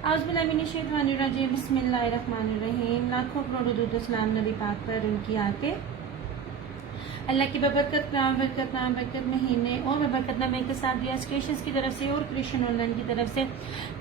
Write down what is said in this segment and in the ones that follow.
औज़ुबिल्लाहिमिनश्शैतानिर्रजीम बिस्मिल्लाहिर्रहमानिर्रहीम। लाखों करोड़ों दुरूद सलाम नबी पाक पर, उनकी आते अल्लाह की बरकत महीने और बरकत नामे के साथ दिया क्रिएशंस की तरफ से और क्रिएशन ऑनलाइन की तरफ से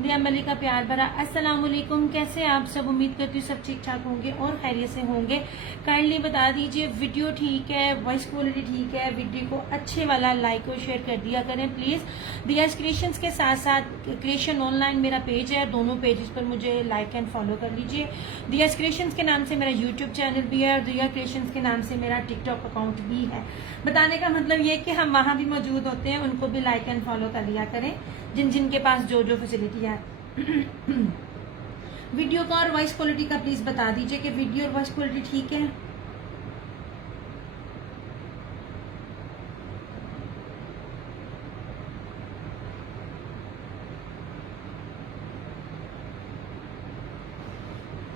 दिया मलिक का प्यार भरा अस्सलाम वालेकुम। कैसे आप सब? उम्मीद करती हूँ सब ठीक ठाक होंगे और खैरियत से होंगे। काइंडली बता दीजिए वीडियो ठीक है, वॉइस क्वालिटी ठीक है, वीडियो को अच्छे वाला लाइक और शेयर कर दिया करें प्लीज। दिया क्रिएशंस के साथ साथ क्रिएशन ऑनलाइन मेरा पेज है, दोनों पेजेस पर मुझे लाइक एंड फॉलो कर लीजिए। दिया क्रिएशंस के नाम से मेरा यूट्यूब चैनल भी है और दिया क्रिएशंस के नाम से मेरा टिकटॉक अकाउंट भी है। बताने का मतलब ये कि हम वहां भी मौजूद होते हैं, उनको भी लाइक एंड फॉलो कर लिया करें जिन जिन के पास जो जो फैसिलिटी है। वीडियो का और वॉइस क्वालिटी का प्लीज बता दीजिए कि वीडियो और वॉइस क्वालिटी ठीक है।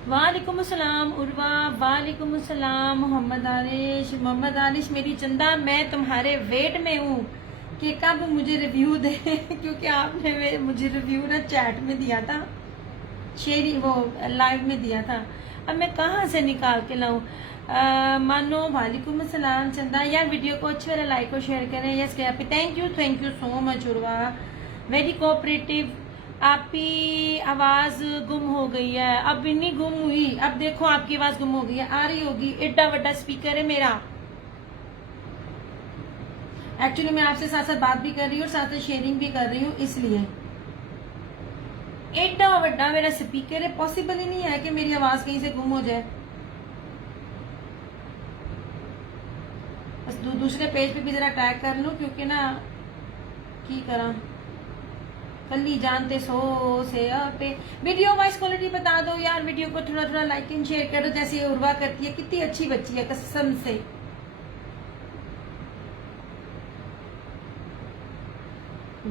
वालेकुम अस्सलाम उर्वा, वालेकुम अस्सलाम मोहम्मद आलिश मेरी चंदा, मैं तुम्हारे वेट में हूँ कि कब मुझे रिव्यू दे क्योंकि आपने मुझे रिव्यू ना चैट में दिया था, शेयरिंग वो लाइव में दिया था, अब मैं कहाँ से निकाल के लाऊं। मानो वालेकुम अस्सलाम चंदा, यार वीडियो को अच्छे वाला लाइक और शेयर करें। Yes thank you so much Urwa, very cooperative. आपकी आवाज गुम हो गई है, अब भी नहीं गुम हुई, अब देखो आपकी आवाज गुम हो गई है, आ रही होगी। एड्डा बड़ा स्पीकर है मेरा, एक्चुअली मैं आपसे साथ साथ बात भी कर रही हूँ और साथ साथ शेयरिंग भी कर रही हूँ, इसलिए एड्डा बड़ा मेरा स्पीकर है। पॉसिबल ही नहीं है कि मेरी आवाज कहीं से गुम हो जाए। बस दूसरे पेज पे भी जरा टैग कर लूं क्योंकि ना की करा कल्ली जानते सो से पे। वीडियो वॉइस क्वालिटी बता दो यार, वीडियो को थोड़ा थोड़ा लाइक एंड शेयर करो जैसे उर्वा करती है। कितनी अच्छी बच्ची है कसम से।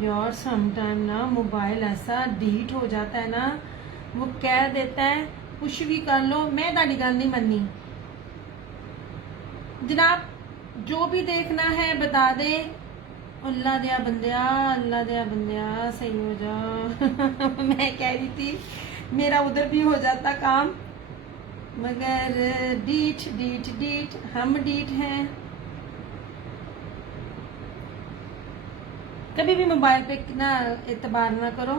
यार समटाइम ना मोबाइल ऐसा डीट हो जाता है ना, वो कह देता है कुछ भी कर लो, मैं ताड़ी गल नहीं मननी। जनाब जो भी देखना है बता दे, अल्लाह दिया बंदिया सही हो जा। मैं कह रही थी मेरा उधर भी हो जाता काम, मगर डीठ हम डीठ हैं। कभी भी मोबाइल पे ना एतबार ना करो,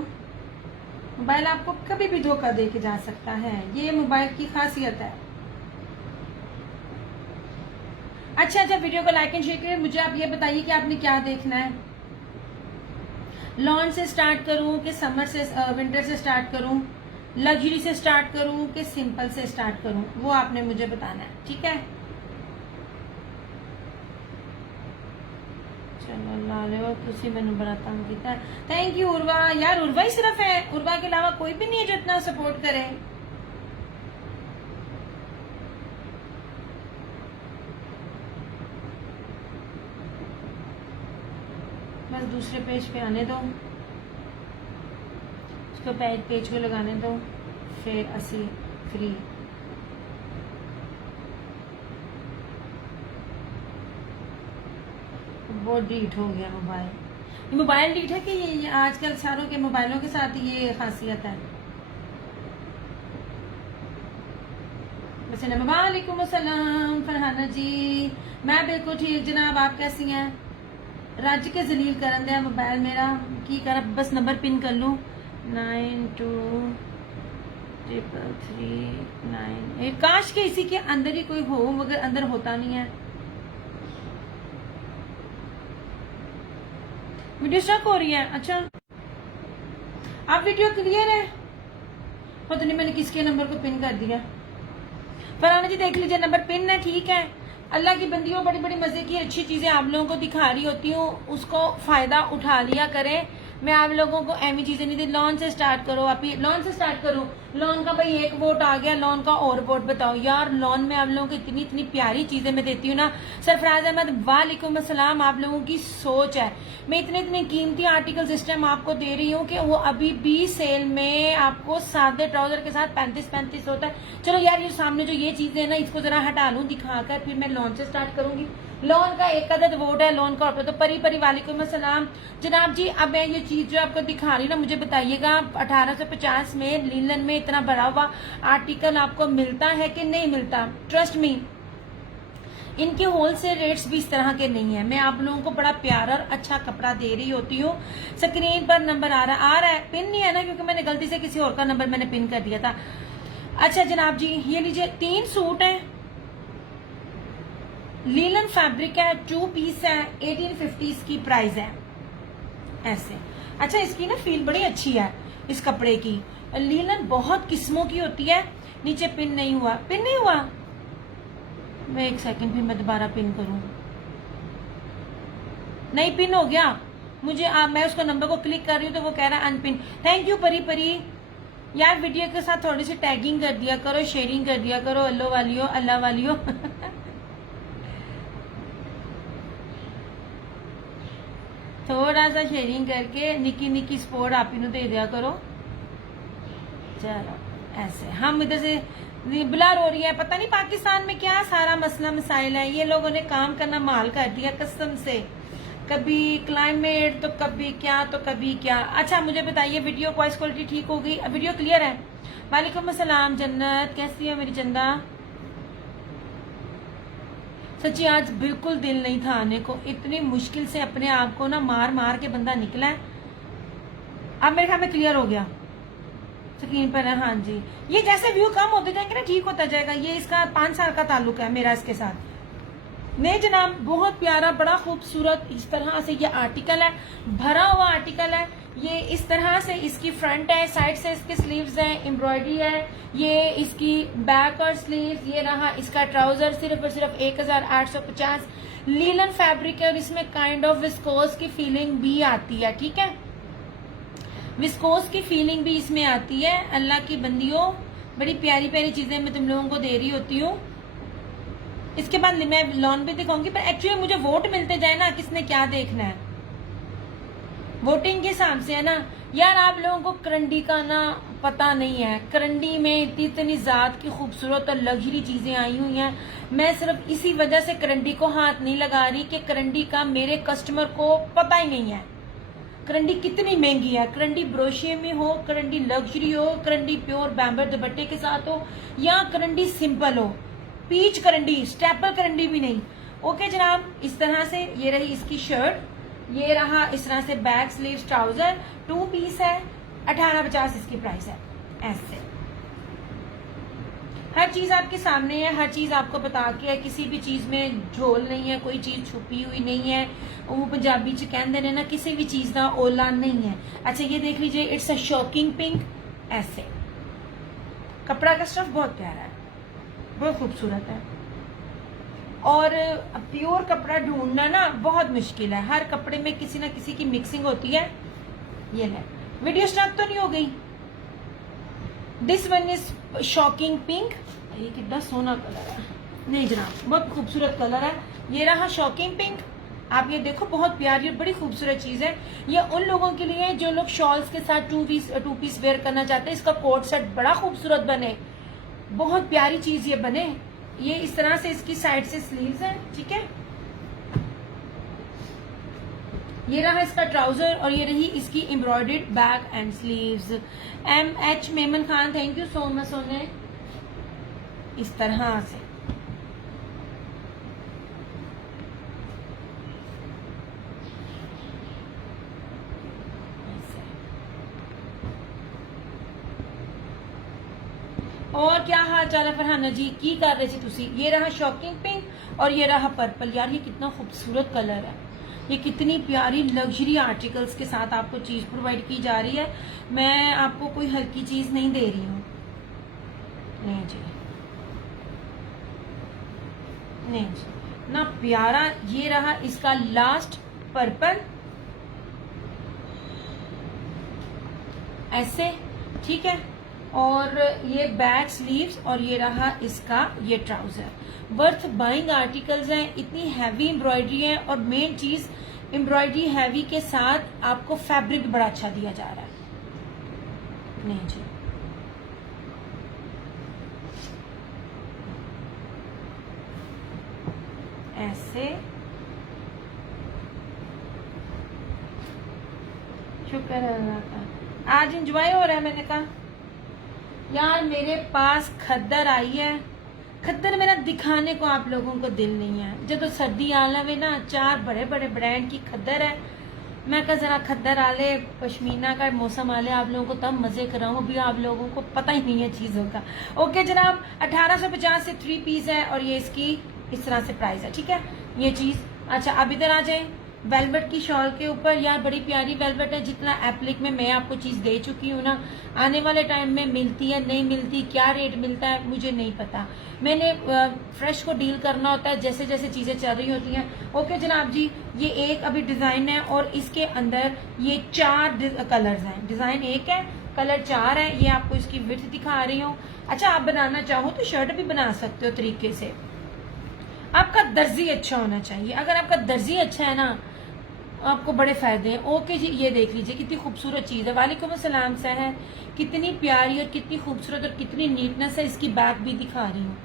मोबाइल आपको कभी भी धोखा दे के जा सकता है, ये मोबाइल की खासियत है। अच्छा वीडियो को लाइक एंड शेयर करें। मुझे आप ये बताइए कि आपने क्या देखना है, लॉन से स्टार्ट करूं कि समर से विंटर से स्टार्ट करूं, लग्जरी से स्टार्ट करूं कि सिंपल से स्टार्ट करूं, वो आपने मुझे बताना है, ठीक है। चलो ला लो, तुसी मैंने बड़ा तंग किया। Thank you Urwa. यार उर्वा ही सिर्फ है, उर्वा के अलावा कोई भी नहीं है जो इतना सपोर्ट करे। बस दूसरे पेज पे आने दो, उसको पेज को लगाने दो, फिर असी फ्री। बहुत डीट हो गया मोबाइल। मोबाइल डीट है कि ये आजकल सारों के मोबाइलों के साथ ये खासियत है। वालेकुम अस्सलाम फरहाना जी, मैं बिल्कुल ठीक जनाब, आप कैसी हैं? रज के जलील करन दिया मोबाइल मेरा, की कर बस नंबर पिन कर लूं 923339। काश के इसी के अंदर ही कोई हो, मगर अंदर होता नहीं है। वीडियो स्टक हो रही है। अच्छा अब वीडियो क्लियर है, पता नहीं मैंने किसके नंबर को पिन कर दिया। फरहाना जी देख लीजिए नंबर पिन है, ठीक है। अल्लाह की बंदियों, बड़ी बड़ी मजे की अच्छी चीजें आप लोगों को दिखा रही होती हूँ, उसको फायदा उठा लिया करें। मैं आप लोगों को ऐसी चीजें नहीं दी। लॉन से स्टार्ट करो, आप लॉन से स्टार्ट करो। लॉन का भाई एक वोट आ गया, लॉन का और वोट बताओ। यार लॉन में आप लोगों को इतनी इतनी प्यारी चीजें मैं देती हूँ ना। सरफराज अहमद वालेकुम अस्सलाम, आप लोगों की सोच है। मैं इतने इतने कीमती आर्टिकल इस टाइम आपको दे रही हूँ कि वो अभी भी सेल में आपको सादे ट्राउजर के साथ 35-35 होता है। चलो यार ये सामने जो ये चीजें है ना, इसको जरा हटा लूं दिखाकर, फिर मैं लॉन से स्टार्ट करूंगी। लोन का एक अदद वोट है, लोन का ऑर्डर। तो परी परी वालेकुम अस्सलाम जनाब जी। अब मैं ये चीज जो आपको दिखा रही हूँ ना, मुझे बताइएगा 1850 में लीलन में इतना बड़ा हुआ आर्टिकल आपको मिलता है कि नहीं मिलता। ट्रस्ट मी, इनके होलसेल रेट्स भी इस तरह के नहीं है। मैं आप लोगों को बड़ा प्यारा और अच्छा कपड़ा दे रही होती हूँ। स्क्रीन पर नंबर आ रहा है, पिन नहीं है ना, क्योंकि मैंने गलती से किसी और का नंबर मैंने पिन कर दिया था। अच्छा जनाब जी, ये लीजिए 3 सूट है, लीलन फैब्रिक है, 2 पीस है, 1850 इसकी प्राइस है ऐसे। अच्छा, इसकी ना फील बड़ी अच्छी है इस कपड़े की। लीलन बहुत किस्मों की होती है। नीचे पिन नहीं हुआ, पिन नहीं हुआ, मैं 1 सेकंड भी मैं दोबारा पिन करूं, नहीं पिन हो गया मुझे। मैं उसको नंबर को क्लिक कर रही हूँ तो वो कह रहा है अनपिन। थैंक यू परी परी यार, वीडियो के साथ थोड़ी सी टैगिंग कर दिया करो, शेयरिंग कर दिया करो, अल्लाह वालियो अल्लाह वालियो थोड़ा सा शेयरिंग करके निकी निकी सपोर्ट आप ही दे दिया करो। चलो ऐसे हम इधर से ब्लर हो रही है, पता नहीं पाकिस्तान में क्या सारा मसला मसाइल है। ये लोगों ने काम करना माल कर दिया कसम से, कभी क्लाइमेट तो कभी क्या तो कभी क्या। अच्छा मुझे बताइए, वीडियो वॉइस क्वालिटी ठीक हो गई? वीडियो क्लियर है? वालेकुम अस्सलाम जन्नत, कैसी है मेरी चंदा? सच्ची आज बिल्कुल दिल नहीं था आने को, इतनी मुश्किल से अपने आप को ना मार मार के बंदा निकला है। अब मेरे ख्याल में क्लियर हो गया, स्क्रीन पर है। हाँ जी, ये जैसे व्यू कम होते जाएंगे ना ठीक होता जाएगा। ये इसका 5 साल का ताल्लुक है मेरा इसके साथ। नहीं जनाब, बहुत प्यारा बड़ा खूबसूरत इस तरह से ये आर्टिकल है, भरा हुआ आर्टिकल है। ये इस तरह से इसकी फ्रंट है, साइड से इसके स्लीव्स है, एम्ब्रॉयडरी है, ये इसकी बैक और स्लीव्स, ये रहा इसका ट्राउजर। सिर्फ और सिर्फ 1850 लीलन फैब्रिक है और इसमें काइंड ऑफ विस्कोस की फीलिंग भी आती है। ठीक है, विस्कोस की फीलिंग भी इसमें आती है। अल्लाह की बंदियों, बड़ी प्यारी प्यारी चीजें मैं तुम लोगों को दे रही होती हूँ। इसके बाद मैं लॉन भी दिखाऊंगी, पर एक्चुअली मुझे वोट मिलते जाए ना, किसने क्या देखना है वोटिंग के हिसाब से है ना यार। आप लोगों को करंडी का ना पता नहीं है, करंडी में इतनी जात की खूबसूरत और लग्जरी चीजें आई हुई हैं। मैं सिर्फ इसी वजह से करंडी को हाथ नहीं लगा रही कि करंडी का मेरे कस्टमर को पता ही नहीं है करंडी कितनी महंगी है। करंडी ब्रोशिये में हो, करंडी लग्जरी हो, करंडी प्योर बैम्बर दुपट्टे के साथ हो, या करंडी सिंपल हो, पीच करंडी, स्टेपल करंडी भी नहीं। ओके जनाब, इस तरह से ये रही इसकी शर्ट, ये रहा इस तरह से बैक स्लीव ट्राउजर, 2 पीस है, 1850 इसकी प्राइस है ऐसे। हर चीज आपके सामने है, हर चीज आपको बता के है, किसी भी चीज में झोल नहीं है, कोई चीज छुपी हुई नहीं है। वो पंजाबी च कहते हैं ना, किसी भी चीज का ओला नहीं है। अच्छा ये देख लीजिए, इट्स अ शॉकिंग पिंक ऐसे। कपड़ा का स्टफ बहुत प्यारा है, बहुत खूबसूरत है। और प्योर कपड़ा ढूंढना ना बहुत मुश्किल है, हर कपड़े में किसी ना किसी की मिक्सिंग होती है। ये ले, वीडियो स्टार्ट तो नहीं हो गई? This one is shocking pink. ये कितना सोना कलर है, नहीं जनाब बहुत खूबसूरत कलर है। ये रहा शॉकिंग पिंक, आप ये देखो बहुत प्यारी और बड़ी खूबसूरत चीज है। ये उन लोगों के लिए जो लोग शॉल्स के साथ टू पीस वेयर करना चाहते हैं। इसका कोट सेट बड़ा खूबसूरत बने, बहुत प्यारी चीज ये बने। ये इस तरह से इसकी साइड से स्लीव्स है, ठीक है। ये रहा इसका ट्राउजर और ये रही इसकी embroidered back and sleeves. MH Memon Khan, thank you so much सोने। इस तरह से और क्या हाल चाल है फरहाना जी, की कर रहे थे तुसी? ये रहा शॉकिंग पिंक और ये रहा पर्पल। यार ये कितना खूबसूरत कलर है, ये कितनी प्यारी लग्जरी आर्टिकल्स के साथ आपको चीज प्रोवाइड की जा रही है। मैं आपको कोई हल्की चीज नहीं दे रही हूँ, नहीं जी नहीं जी ना, प्यारा। ये रहा इसका लास्ट पर्पल ऐसे, ठीक है। और ये बैक स्लीव्स और ये रहा इसका ये ट्राउजर। वर्थ बाइंग आर्टिकल्स हैं, इतनी हैवी एम्ब्रॉयडरी है और मेन चीज एम्ब्रॉयडरी हैवी के साथ आपको फैब्रिक बड़ा अच्छा दिया जा रहा है। नहीं जी ऐसे शुक्र है अल्लाह का, आज इंजॉय हो रहा है। मैंने कहा यार मेरे पास खद्दर आई है, खद्दर मेरा दिखाने को आप लोगों को दिल नहीं है। जब तो सर्दी आला में ना 4 बड़े बड़े ब्रांड की खद्दर है, मैं कहा जरा खद्दर आले पश्मीना का मौसम आले आप लोगों को तब मजे कराऊं, भी आप लोगों को पता ही नहीं है चीजों का। ओके जनाब, 1850 से 3 पीस है और ये इसकी इस तरह से प्राइस है, ठीक है ये चीज। अच्छा अब इधर आ जाए वेलवेट की शॉल के ऊपर, यार बड़ी प्यारी वेलवेट है। जितना एप्लिक में मैं आपको चीज दे चुकी हूँ ना, आने वाले टाइम में मिलती है नहीं मिलती, क्या रेट मिलता है मुझे नहीं पता। मैंने फ्रेश को डील करना होता है जैसे जैसे चीजें चल रही होती हैं। ओके जनाब जी, ये एक अभी डिजाइन है और इसके अंदर ये 4 कलर्स हैं। डिजाइन एक है, कलर 4 है। ये आपको इसकी विड्थ दिखा रही हूँ। अच्छा आप बनाना चाहो तो शर्ट भी बना सकते हो तरीके से। आपका दर्जी अच्छा होना चाहिए। अगर आपका दर्जी अच्छा है ना, आपको बड़े फायदे हैं। ओके जी, ये देख लीजिए कितनी खूबसूरत चीज है। वालेकुम अस्सलाम है, कितनी प्यारी और कितनी खूबसूरत और कितनी नीटनेस है। इसकी बैक भी दिखा रही हूँ,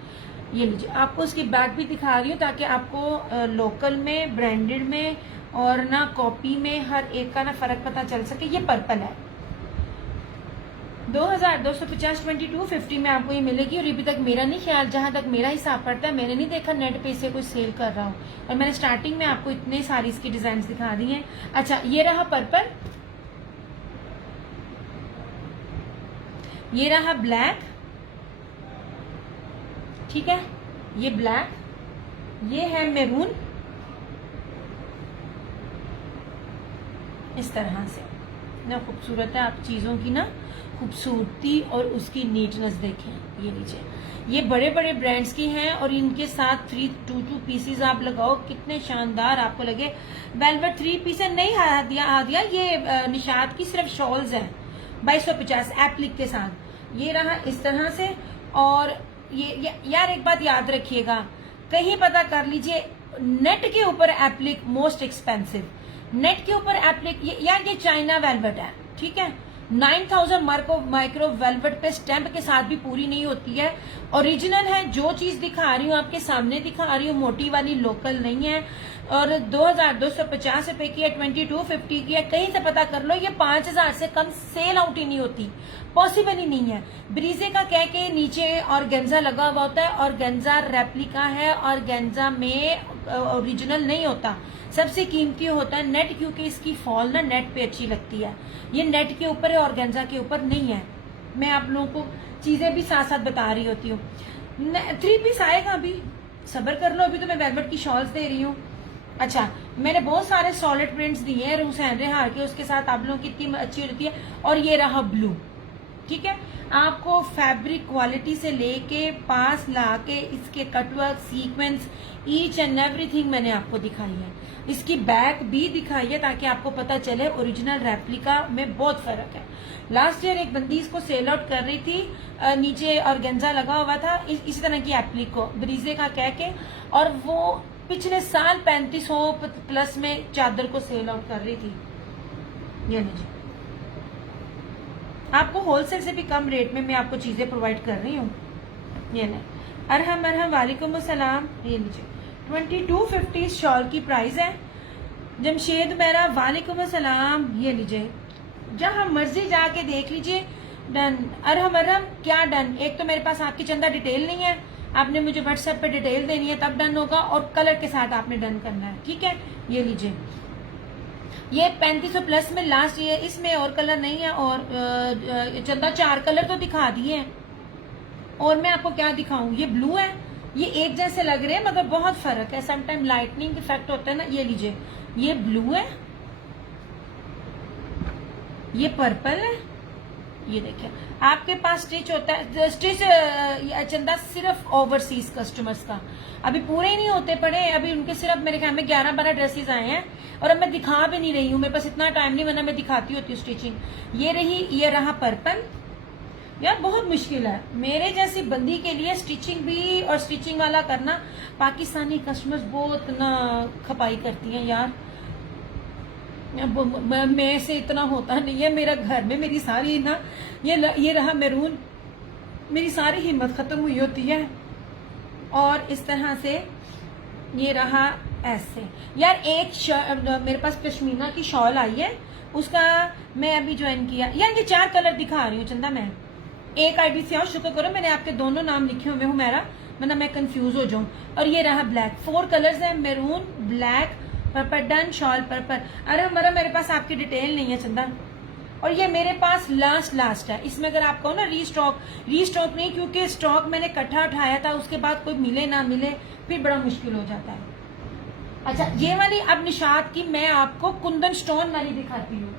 ये लीजिए आपको इसकी बैक भी दिखा रही हूँ ताकि आपको लोकल में, ब्रांडेड में और ना कॉपी में हर एक का ना फर्क पता चल सके। ये पर्पल है, 2250 2250 में आपको ये मिलेगी। और अभी तक मेरा नहीं ख्याल, जहां तक मेरा हिसाब पड़ता है, मैंने नहीं देखा नेट पे इसे कोई सेल कर रहा हो। और मैंने स्टार्टिंग में आपको इतने सारी इसकी डिजाइन दिखा दी हैं। अच्छा ये रहा पर्पल, ये रहा ब्लैक, ठीक है ये ब्लैक, ये है मैरून, इस तरह से ना खूबसूरत है। आप चीजों की ना खूबसूरती और उसकी नीटनेस देखें। ये लीजिए, ये बड़े बड़े ब्रांड्स की हैं और इनके साथ 2 पीसेस आप लगाओ, कितने शानदार आपको लगे। वेलवेट 3 पीस है, नहीं आ दिया ये निशात की सिर्फ शॉल्स हैं 2250 एप्लिक के साथ। ये रहा इस तरह से। और ये यार एक बात याद रखिएगा, कहीं पता कर लीजिए नेट के ऊपर एप्लिक मोस्ट एक्सपेंसिव, नेट के ऊपर एप्लिक यार ये चाइना वेलवेट है, ठीक है 9000 माइक्रो वेलवेट पे स्टैंप के साथ भी पूरी नहीं होती है। ओरिजिनल है, जो चीज दिखा रही हूँ आपके सामने दिखा रही हूँ, मोटी वाली लोकल नहीं है। और 2250 रुपए की है, 2250 की है। कहीं से पता कर लो, ये 5000 से कम सेल आउट ही नहीं होती, पॉसिबल ही नहीं है। ब्रीजे का कह के नीचे ऑर्गेन्जा लगा हुआ होता है, ऑर्गेन्जा रेप्लिका है, ऑर्गेन्जा में ओरिजिनल नहीं होता। सबसे कीमती होता है नेट, क्योंकि इसकी फॉल ना नेट पे अच्छी लगती है। ये नेट के ऊपर है, ऑर्गेन्जा के ऊपर नहीं है। मैं आप लोगों को चीजें भी साथ साथ बता रही होती हूँ। 3 पीस आएगा, अभी सब्र कर लो, अभी तो मैं वेलवेट की शॉल्स दे रही हूँ। अच्छा मैंने बहुत सारे सॉलिड प्रिंट्स दिए हैं हुसैन रेहार के, उसके साथ आप लोगों की इतनी अच्छी होती है। और ये रहा ब्लू, ठीक है आपको फैब्रिक क्वालिटी से लेके पास लाके इसके cutwork, sequence, each and everything मैंने आपको दिखाई है। इसकी बैक भी दिखाई है ताकि आपको पता चले ओरिजिनल रेप्लिका में बहुत फर्क है। लास्ट ईयर एक बंदी इसको सेल आउट कर रही थी, नीचे ऑर्गेन्जा लगा हुआ था इसी तरह की एप्लिक को ब्रीजे का कह के, और वो पिछले साल 3500 प्लस में चादर को सेल आउट कर रही थी। ये लीजिए, आपको होलसेल से भी कम रेट में मैं आपको चीजें प्रोवाइड कर रही हूँ। ये नहीं, अरहम अरहम वालेकुम अस्सलाम। ये लीजिए 2250 शॉल की प्राइस है। जमशेद मेरा वालेकुम अस्सलाम। ये लीजिए, जहां मर्जी जाके देख लीजिए। डन, अरहम अरहम क्या डन। एक तो मेरे पास आपकी चंदा डिटेल नहीं है, आपने मुझे व्हाट्सएप पे डिटेल देनी है तब डन होगा, और कलर के साथ आपने डन करना है, ठीक है। ये लीजिए, ये 3500 प्लस में लास्ट ईयर, इसमें और कलर नहीं है। और चंदा 4 कलर तो दिखा दिए हैं, और मैं आपको क्या दिखाऊं। ये ब्लू है, ये एक जैसे लग रहे हैं मगर बहुत फर्क है, समटाइम लाइटनिंग इफेक्ट होता है ना। ये लीजिए, ये ब्लू है, ये पर्पल है। ये देखिए आपके पास स्टिच होता है, स्टिच चंदा सिर्फ ओवरसीज कस्टमर्स का, अभी पूरे ही नहीं होते पड़े। अभी उनके सिर्फ मेरे ख्याल में 11-12 ड्रेसेस आए हैं, और अब मैं दिखा भी नहीं रही हूँ, मेरे पास इतना टाइम नहीं, वरना मैं दिखाती होती हूँ स्टिचिंग। ये रही, ये रहा पर्पल। यार बहुत मुश्किल है मेरे जैसी बंदी के लिए स्टिचिंग भी, और स्टिचिंग वाला करना। पाकिस्तानी कस्टमर्स बहुत ना खपाई करती हैं यार, मैं से इतना होता नहीं है। मेरा घर में मेरी सारी ना, ये रहा मैरून, मेरी सारी हिम्मत खत्म हुई होती है। और इस तरह से ये रहा ऐसे। यार एक मेरे पास पश्मीना की शॉल आई है, उसका मैं अभी ज्वाइन किया। यार ये 4 कलर दिखा रही हूँ चंदा मैं, एक आईडी से। और शुक्र करो मैंने आपके दोनों नाम लिखे हुए हुमैरा, वरना मैं कंफ्यूज हो जाऊं। और ये रहा ब्लैक, 4 कलर्स है, maroon, black, purple, done, shawl purple. अरे हमारा मेरे पास आपकी डिटेल नहीं है चंदा, और ये मेरे पास लास्ट है। इसमें अगर आप कहो ना रीस्टॉक नहीं, क्योंकि स्टॉक मैंने इकट्ठा उठाया था, उसके बाद कोई मिले ना मिले फिर बड़ा मुश्किल हो जाता है। अच्छा ये वाली अब निशात की मैं आपको कुंदन स्टोन वाली दिखाती हूँ।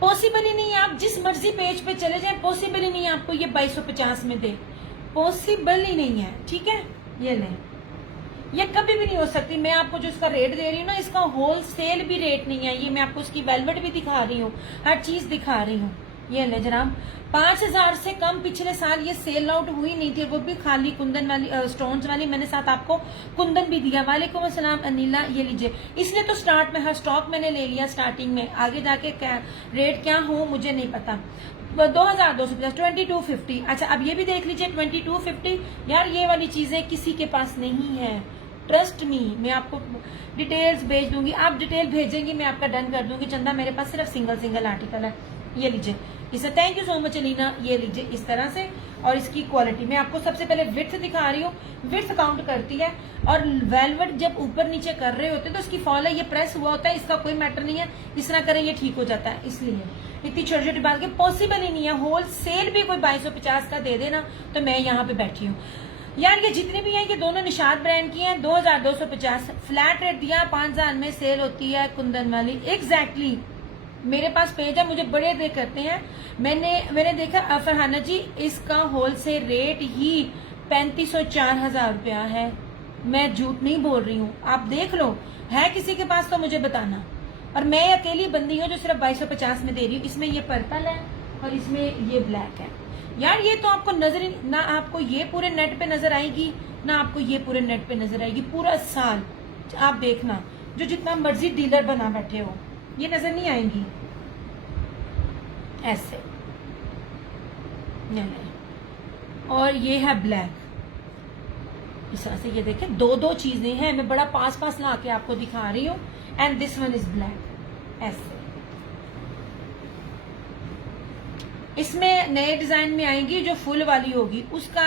पॉसिबल ही नहीं है, आप जिस मर्जी पेज पे चले जाए, पॉसिबल ही नहीं है आपको ये 2250 में दे, पॉसिबल ही नहीं है। ठीक है, ये लें, ये कभी भी नहीं हो सकती। मैं आपको जो इसका रेट दे रही हूँ ना, इसका होल सेल भी रेट नहीं है। ये मैं आपको इसकी वेलवेट भी दिखा रही हूँ, हर चीज दिखा रही हूँ। ये ले जनाब, 5000 से कम पिछले साल ये सेल आउट हुई नहीं थी, वो भी खाली कुंदन वाली स्टोन्स वाली। मैंने साथ आपको कुंदन भी दिया। वालेकुम अस्सलाम अनिला, ये लीजिए। इसलिए तो स्टार्ट में हर स्टॉक मैंने ले लिया स्टार्टिंग में, आगे जाके रेट क्या हो मुझे नहीं पता। 2250, 2250। अच्छा अब ये भी देख लीजिए 2250। यार ये वाली चीजें किसी के पास नहीं है, ट्रस्ट मी। मैं आपको डिटेल्स भेज दूंगी, आप डिटेल भेजेंगी, मैं आपका डन कर दूंगी। चंदा मेरे पास सिर्फ सिंगल आर्टिकल है, ये लीजिए इसे। Thank you so much Alina, ये लीजिए इस तरह से। और इसकी क्वालिटी मैं आपको सबसे पहले विड्थ दिखा रही हूँ, विड्थ काउंट करती है। और वेलवेट जब ऊपर नीचे कर रहे होते हैं तो इसकी फॉल है, ये प्रेस हुआ होता है, इसका कोई मैटर नहीं है। इस तरह करें ये ठीक हो जाता है। इसलिए इतनी छोटी छोटी बात के पॉसिबल ही नहीं है। होल सेल भी कोई 2250 का दे देना तो मैं यहाँ पे बैठी हूँ। यार ये जितनी भी है ये दोनों निशात ब्रांड की हैं। 2250 फ्लैट रेट दिया, 5000 में सेल होती है कुंदन वाली। एग्जैक्टली मेरे पास पेज है, मुझे बड़े दे करते हैं। मैंने देखा फरहाना जी, इसका होलसेल रेट ही 3500 4000 रुपया है। मैं झूठ नहीं बोल रही हूँ, आप देख लो, है किसी के पास तो मुझे बताना। और मैं अकेली बंदी हूँ जो सिर्फ 2250 में दे रही हूँ। इसमें ये पर्पल है और इसमें ये ब्लैक है। यार ये तो आपको नजर ना, आपको ये पूरे नेट पे नजर आएगी ना, आपको ये पूरे नेट पे नजर आएगी। पूरा साल आप देखना, जो जितना मर्जी डीलर बना बैठे हो, ये नजर नहीं आएंगी ऐसे। और ये है ब्लैक, इस तरह से। ये देखें, दो चीजें हैं, मैं बड़ा पास ला के आपको दिखा रही हूँ। And this one is black, ऐसे। इसमें नए डिजाइन में आएंगी जो फुल वाली होगी, उसका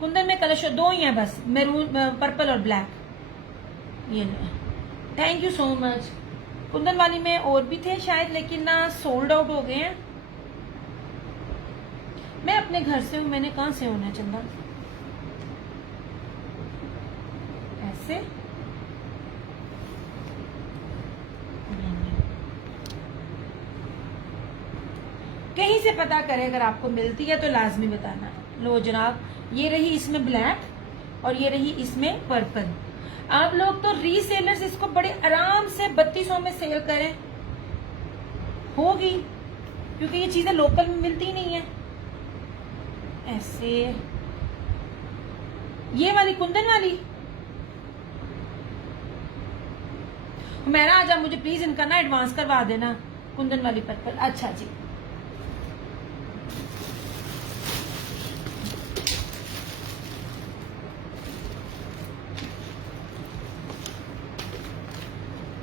कुंदन में कलर 2 ही है बस, मैरून, पर्पल और ब्लैक। ये thank you so much. Kundan वाली में और भी थे शायद, लेकिन ना सोल्ड आउट हो गए हैं। मैं अपने घर से हूं, मैंने कहां से होना चंदा, ऐसे। कहीं से पता करें, अगर आपको मिलती है तो लाजमी बताना। लो जनाब, ये रही इसमें ब्लैक और ये रही इसमें पर्पल। आप लोग तो रीसेलर्स इसको बड़े आराम से 3200 में सेल करें, होगी, क्योंकि ये चीजें लोकल में मिलती ही नहीं है। ऐसे ये वाली कुंदन वाली मेरा आज आप मुझे प्लीज इनका ना एडवांस करवा देना, कुंदन वाली पर्पल। अच्छा जी,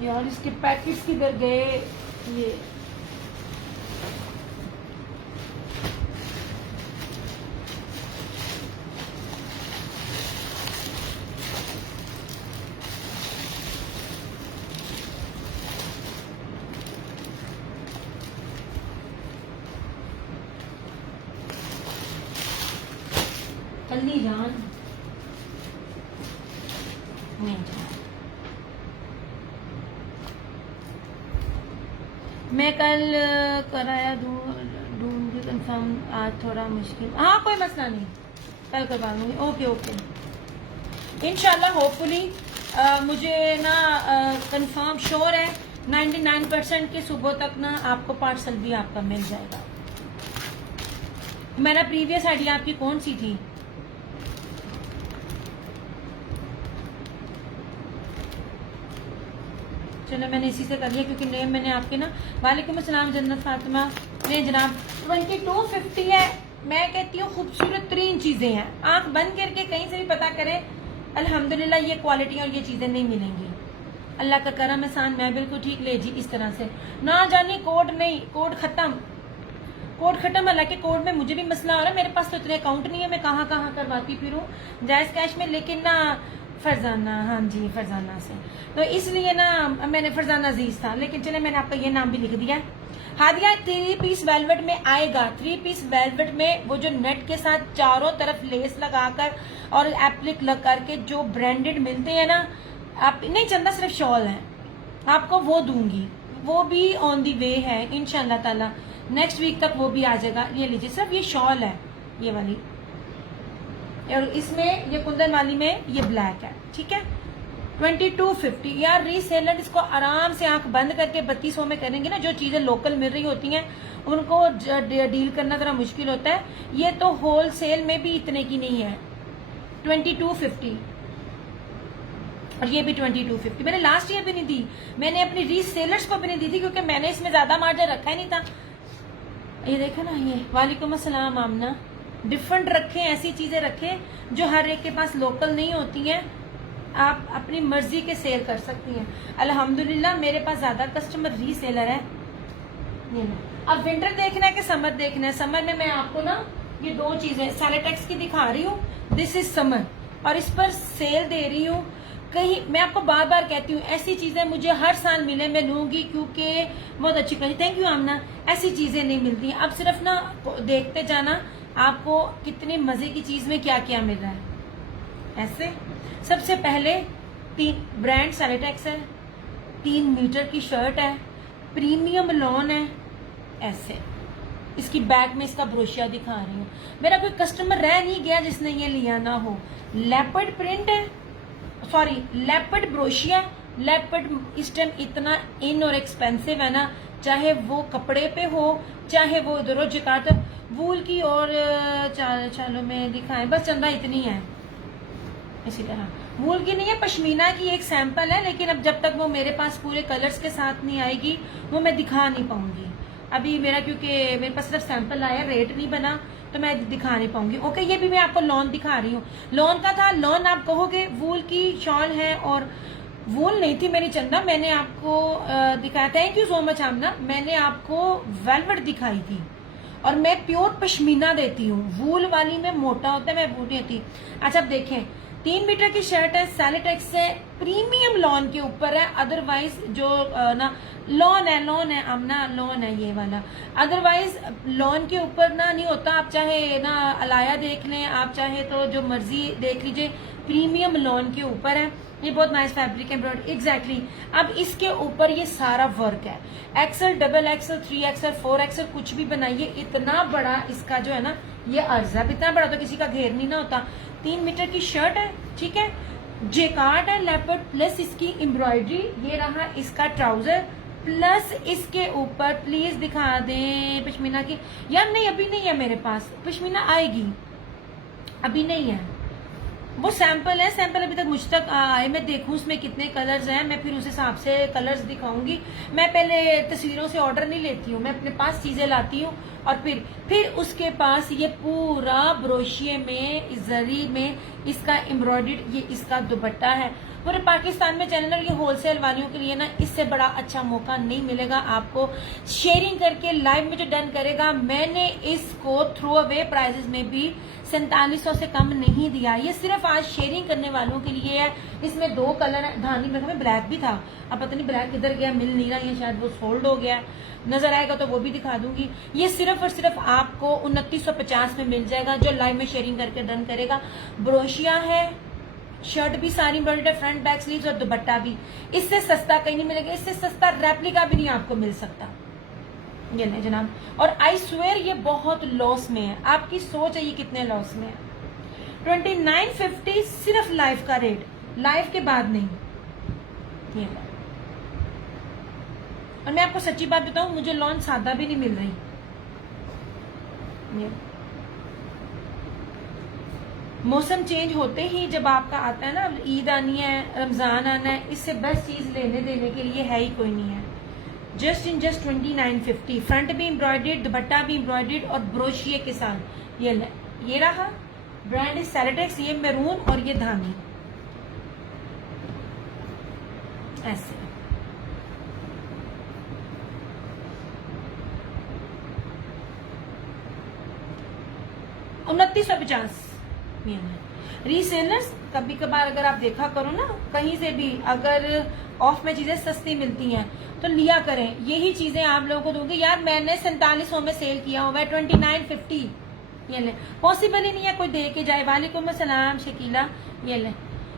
यार इसके पैकेट्स किधर गए? ये जल्दी जान, नहीं जान। मैं कल कराया ढूंढूंगी कंफर्म, आज थोड़ा मुश्किल। हाँ कोई मसला नहीं, कल करवा लूंगी। ओके इंशाल्लाह होपफुली। मुझे ना कंफर्म श्योर है 99% के सुबह तक ना आपको पार्सल भी आपका मिल जाएगा। मेरा प्रीवियस आइडिया आपकी कौन सी थी? चलो मैंने इसी से कर लिया, क्योंकि नेम मैंने आपके ना। वालेकुम अस्सलाम जन्नत फातिमा। नहीं जनाब 2250 है। मैं कहती हूँ खूबसूरत तरीन चीजें हैं, आंख बंद करके कहीं से भी पता करें, अल्हम्दुलिल्लाह ये क्वालिटी और ये चीजें नहीं मिलेंगी। अल्लाह का करम एहसान, मैं बिल्कुल ठीक। ले जी इस तरह से ना जानी कोड नहीं, कोड खत्म, कोड खत्म। हालांकि कोड में मुझे भी मसला हो रहा है, मेरे पास तो इतने अकाउंट नहीं है, मैं कहाँ कहाँ करवाती फिरूं जायज कैश में। लेकिन ना फरजाना, हाँ जी फरजाना से, तो इसलिए ना मैंने फरजाना अजीज था, लेकिन चले मैंने आपका ये नाम भी लिख दिया। हादिया 3 पीस वेलवेट में आएगा। 3 पीस वेलवेट में वो जो नेट के साथ चारों तरफ लेस लगाकर और एप्लिक लग करके जो ब्रांडेड मिलते हैं ना, आप नहीं चंदा सिर्फ शॉल है, आपको वो दूंगी, वो भी ऑन दी वे है इंशाल्लाह ताला, नेक्स्ट वीक तक वो भी आ जाएगा। ये लीजिए, सिर्फ ये शॉल है ये वाली, और इसमें ये कुंदन वाली में ये ब्लैक है, ठीक है। 2250 यार रीसेलर इसको आराम से आंख बंद करके 3200 में करेंगे ना। जो चीजें लोकल मिल रही होती हैं उनको डील करना जरा मुश्किल होता है। ये तो होलसेल में भी इतने की नहीं है, 2250, और ये भी 2250। मैंने लास्ट ईयर भी नहीं दी, मैंने अपनी रीसेलर्स को भी नहीं दी थी, क्योंकि मैंने इसमें ज्यादा मार्जिन रखा ही नहीं था। ये देखो ना, ये वालेकुम अस्सलाम आमना, डिफरेंट रखें, ऐसी चीजें रखें जो हर एक के पास लोकल नहीं होती हैं, आप अपनी मर्जी के सेल कर सकती हैं। अल्हम्दुलिल्लाह मेरे पास ज्यादा कस्टमर रीसेलर है। अब विंटर देखना है कि समर देखना है? समर में मैं आपको ना ये दो चीजें सैलेटेक्स की दिखा रही हूँ, दिस इज समर, और इस पर सेल दे रही हूँ। कहीं मैं आपको बार बार कहती हूँ ऐसी चीजें मुझे हर साल मिले मैं लूंगी, क्योंकि बहुत अच्छी क्वालिटी। थैंक यू आमना। ऐसी चीजें नहीं मिलती, अब सिर्फ ना देखते जाना आपको कितने मजे की चीज में क्या क्या मिल रहा है। ऐसे सबसे पहले 3 ब्रांड सैलेटेक्स है, 3 मीटर की शर्ट है, प्रीमियम लॉन है। ऐसे इसकी बैक में इसका ब्रोशिया दिखा रही हूँ। मेरा कोई कस्टमर रह नहीं गया जिसने ये लिया ना हो। लेपर्ड प्रिंट है, सॉरी लेपर्ड ब्रोशिया। लेपर्ड इस टाइम इतना इन और एक्सपेंसिव है ना, चाहे वो कपड़े पे हो चाहे वो उधर जिकात वूल की, और चलो मैं दिखाएं, बस चंदा इतनी है। इसी तरह वूल की नहीं है, पश्मीना की एक सैंपल है, लेकिन अब जब तक वो मेरे पास पूरे कलर्स के साथ नहीं आएगी वो मैं दिखा नहीं पाऊंगी अभी मेरा, क्योंकि मेरे पास सिर्फ सैंपल आया, रेट नहीं बना, तो मैं दिखा नहीं पाऊंगी। ओके, ये भी मैं आपको लॉन दिखा रही हूँ। लॉन का था, लॉन आप कहोगे वूल की शॉल है, और वूल नहीं थी मेरी चंदा, मैंने आपको दिखाया। थैंक यू सो मच आमना। मैंने आपको वेलवेट दिखाई थी, और मैं प्योर पश्मीना देती हूँ। वूल वाली में मोटा होता है, मैं वूल नहीं होती। अच्छा अब देखें, 3 मीटर की शर्ट है, सैलेटेक्स से प्रीमियम लॉन के ऊपर है। अदरवाइज जो ना लॉन है आमना, लॉन है ये वाला। अदरवाइज लॉन के ऊपर ना नहीं होता, आप चाहे ना अलाया देख लें, आप चाहे तो जो मर्जी देख लीजिए, प्रीमियम लॉन के ऊपर है। ये बहुत नाइस फैब्रिक एम्ब्रॉयडरी, एग्जैक्टली। अब इसके ऊपर ये सारा वर्क है, axle, double axle, 3XL, 4XL, कुछ भी बनाइए। इतना बड़ा इसका जो है ना ये अर्जा, इतना बड़ा तो किसी का घेर नहीं ना होता। 3 मीटर की शर्ट है, ठीक है, जेकार्ड है लेपर्ड, प्लस इसकी एम्ब्रॉयडरी। ये रहा इसका ट्राउजर, प्लस इसके ऊपर प्लीज दिखा दें पश्मीना की। यार नहीं अभी नहीं है मेरे पास, पश्मीना आएगी, अभी नहीं है, वो सैंपल है। सैंपल अभी तक मुझ तक आए, मैं देखूं उसमें कितने कलर्स हैं, मैं फिर उस हिसाब से कलर्स दिखाऊंगी। मैं पहले तस्वीरों से ऑर्डर नहीं लेती हूँ, मैं अपने पास चीजें लाती हूँ, और फिर उसके पास ये पूरा ब्रोशिये में, जरी में इसका एम्ब्रॉयडर्ड, ये इसका दुपट्टा है। पूरे पाकिस्तान में चैनल ये होलसेल वालियों के लिए ना इससे बड़ा अच्छा मौका नहीं मिलेगा आपको। शेयरिंग करके लाइव में जो डन करेगा, मैंने इसको थ्रो अवे प्राइजेस में भी 4700 से कम नहीं दिया। ये सिर्फ आज शेयरिंग करने वालों के लिए है। इसमें 2 कलर है, धानी में ब्लैक भी था, अब पता नहीं ब्लैक किधर गया, मिल नहीं रहा, या शायद वो सोल्ड हो गया। नजर आएगा तो वो भी दिखा दूंगी। ये सिर्फ और सिर्फ आपको 2950 में मिल जाएगा जो लाइव में शेयरिंग करके डन करेगा। ब्रोशिया है, शर्ट भी सारी एम्ब्रॉयडर्ड, फ्रंट बैक स्लीव्स और दुपट्टा भी। इससे सस्ता कहीं नहीं मिलेगा, इससे सस्ता रेप्लिका भी नहीं आपको मिल सकता। ये नहीं जनाब, और आई स्वेयर ये बहुत लॉस में है, आपकी सोच है ये कितने लॉस में है। 2950 सिर्फ लाइव का रेट, लाइव के बाद नहीं। ये और मैं आपको सच्ची बात बताऊं, मुझे लॉन सादा भी नहीं मिल रही। मौसम चेंज होते ही जब आपका आता है ना, ईद आनी है, रमजान आना है, इससे बेस्ट चीज लेने देने के लिए है ही कोई नहीं है। जस्ट 2950, फ्रंट भी एम्ब्रॉयडर्ड, दुपट्टा भी एम्ब्रॉयडर्ड और ब्रोशिये के साथ। ये रहा ब्रांड इज सैलेटेक्स, ये मैरून और ये धानी। ऐसे 2950। रीसेलर्स कभी कभार अगर आप देखा करो ना, कहीं से भी अगर ऑफ में चीजें सस्ती मिलती हैं तो लिया करें। यही चीजें आप लोगों को दूंगी। यार मैंने 4700 में सेल किया हुआ है, 2950। ये ले, पॉसिबल ही नहीं है कोई दे के जाए। वालेकुम अस्सलाम शकीला। ये ले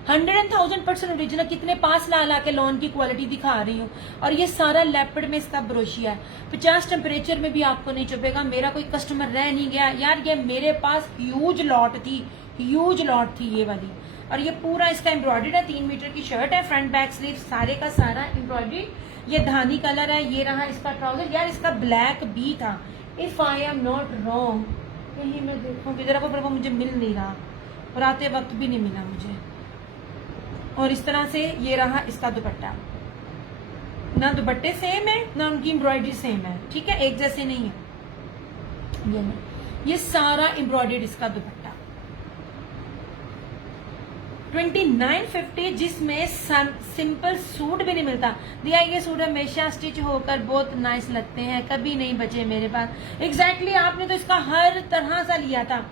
100,000% ओरिजिनल, कितने पास ला के लॉन की क्वालिटी दिखा रही हूँ। और ये सारा लेपर्ड में इसका ब्रोशिया है। 50 टेम्परेचर में भी आपको नहीं चुभेगा। मेरा कोई कस्टमर रह नहीं गया यार, ये मेरे पास ह्यूज लॉट थी, ह्यूज लॉट थी ये वाली। और ये पूरा इसका एम्ब्रॉयडर्ड है, 3 मीटर की शर्ट है, फ्रंट बैक स्लीव सारे का सारा एम्ब्रॉयडर्ड। ये धानी कलर है। ये रहा इसका ट्राउजर। यार इसका ब्लैक भी था, if I am not wrong. कहीं मैं देखूंगी जरा, पर वो मुझे मिल नहीं रहा और आते वक्त भी नहीं मिला मुझे। और इस तरह से ये रहा इसका दुपट्टा। ना दुपट्टे सेम है ना उनकी एम्ब्रॉयडरी सेम है, ठीक है, एक जैसे नहीं है। ये सारा एम्ब्रॉयडर्ड इसका दुपट्टा 2950, जिसमें सिंपल सूट भी नहीं मिलता। दिया ये सूट हमेशा स्टिच होकर बहुत नाइस लगते हैं, कभी नहीं बचे मेरे पास। एग्जैक्टली आपने तो इसका हर तरह सा लिया था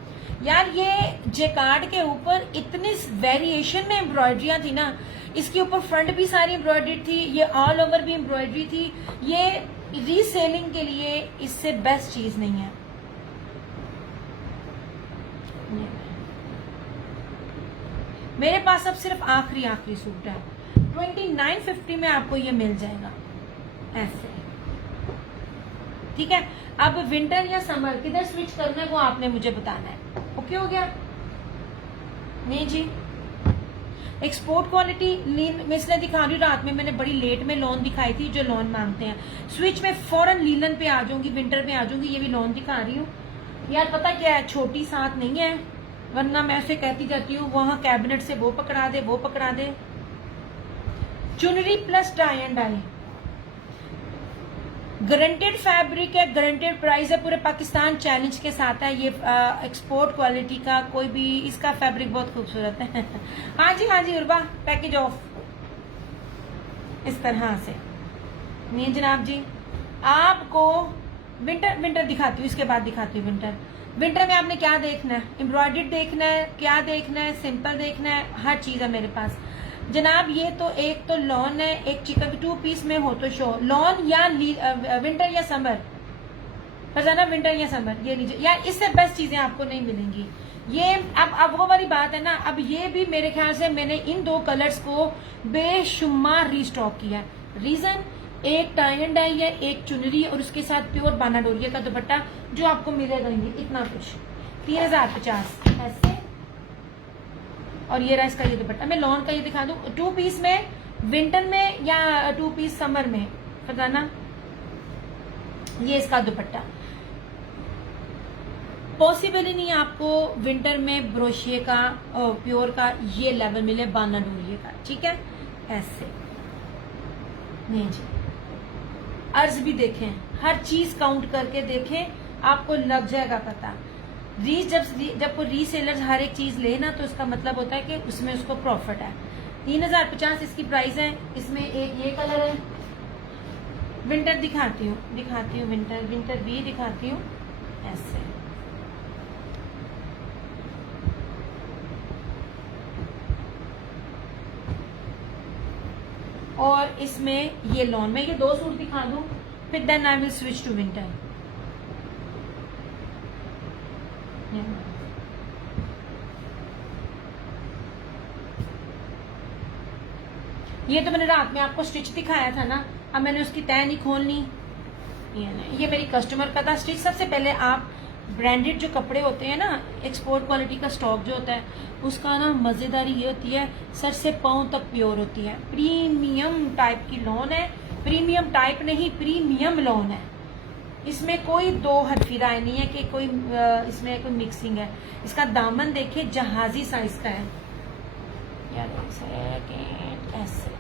यार। ये जेकार्ड के ऊपर इतनी वेरिएशन में एम्ब्रॉयडरियां थी ना, इसके ऊपर फ्रंट भी सारी एम्ब्रॉयडरी थी, ये ऑल ओवर भी एम्ब्रॉयडरी थी। ये रीसेलिंग के लिए इससे बेस्ट चीज नहीं है। मेरे पास अब सिर्फ आखिरी सूट है। 2950 में आपको ये मिल जाएगा ऐसे, ठीक है। अब विंटर या समर किधर स्विच करना है वो आपने मुझे बताना है। ओके हो गया? नहीं जी, एक्सपोर्ट क्वालिटी मैं इसलिए दिखा रही हूँ, रात में मैंने बड़ी लेट में लॉन दिखाई थी जो लॉन मांगते हैं। स्विच में फौरन लीलन पे आ जाऊंगी, विंटर पे आ जाऊंगी। ये भी लॉन दिखा रही हूँ। यार पता क्या है, छोटी साथ नहीं है, वरना मैं उसे कहती जाती हूँ वहां कैबिनेट से वो पकड़ा दे, वो पकड़ा दे। चुनरी plus tie and dye, guaranteed fabric है, गारंटेड प्राइस है, पूरे पाकिस्तान चैलेंज के साथ है। ये एक्सपोर्ट क्वालिटी का कोई भी, इसका फैब्रिक बहुत खूबसूरत है। हाँ जी उर्वा, पैकेज ऑफ इस तरह से। नहीं जनाब जी, आपको विंटर दिखाती हूँ, इसके बाद दिखाती हूँ विंटर। विंटर में आपने क्या देखना है? एम्ब्रॉयडर्ड देखना है, क्या देखना है, सिंपल देखना है, हर चीज है मेरे पास जनाब। ये तो एक तो लॉन है, एक चिकन 2 पीस में हो तो शो। लॉन या विंटर या समर, फरजाना विंटर या समर, ये लीजिए यार। इससे बेस्ट चीजें आपको नहीं मिलेंगी। ये अब वो वाली बात है ना, अब ये भी मेरे ख्याल से मैंने इन 2 कलर्स को बेशुमार रीस्टॉक किया। रीजन, एक टाई एंड डाई है, एक चुनरी और उसके साथ प्योर बाना डोरिया का दुपट्टा जो आपको मिलेगा ही इतना कुछ। 3050 ऐसे। और ये रहा इसका ये दुपट्टा। मैं लॉन का ये दिखा दूं, 2 पीस में विंटर में या 2 पीस समर में, फरजाना ये इसका दुपट्टा। पॉसिबल ही नहीं आपको विंटर में ब्रोशिए का प्योर का ये लेवल मिले बाना डोरिये का, ठीक है, ऐसे। नहीं जी, अर्ज भी देखें, हर चीज काउंट करके देखें, आपको लग जाएगा पता। जब कोई रीसेलर हर एक चीज ले ना, तो इसका मतलब होता है कि उसमें उसको प्रॉफिट है। 3050 इसकी प्राइस है। इसमें एक ये कलर है। विंटर दिखाती हूँ विंटर भी दिखाती हूँ ऐसे। और इसमें ये लॉन में ये 2 सूट दिखा दूं, फिर then I will switch to winter. ये तो मैंने रात में आपको स्टिच दिखाया था ना, अब मैंने उसकी तय नहीं खोलनी। ये मेरी कस्टमर का था स्टिच। सबसे पहले आप ब्रांडेड जो कपड़े होते हैं ना, एक्सपोर्ट क्वालिटी का स्टॉक जो होता है, उसका ना मजेदारी ये होती है, सर से पांव तक प्योर होती है। प्रीमियम टाइप की लॉन है, प्रीमियम टाइप नहीं, प्रीमियम लॉन है। इसमें कोई 2 हरफी राय नहीं है कि कोई इसमें कोई मिक्सिंग है। इसका दामन देखिए, जहाजी साइज का है यार, ऐसे।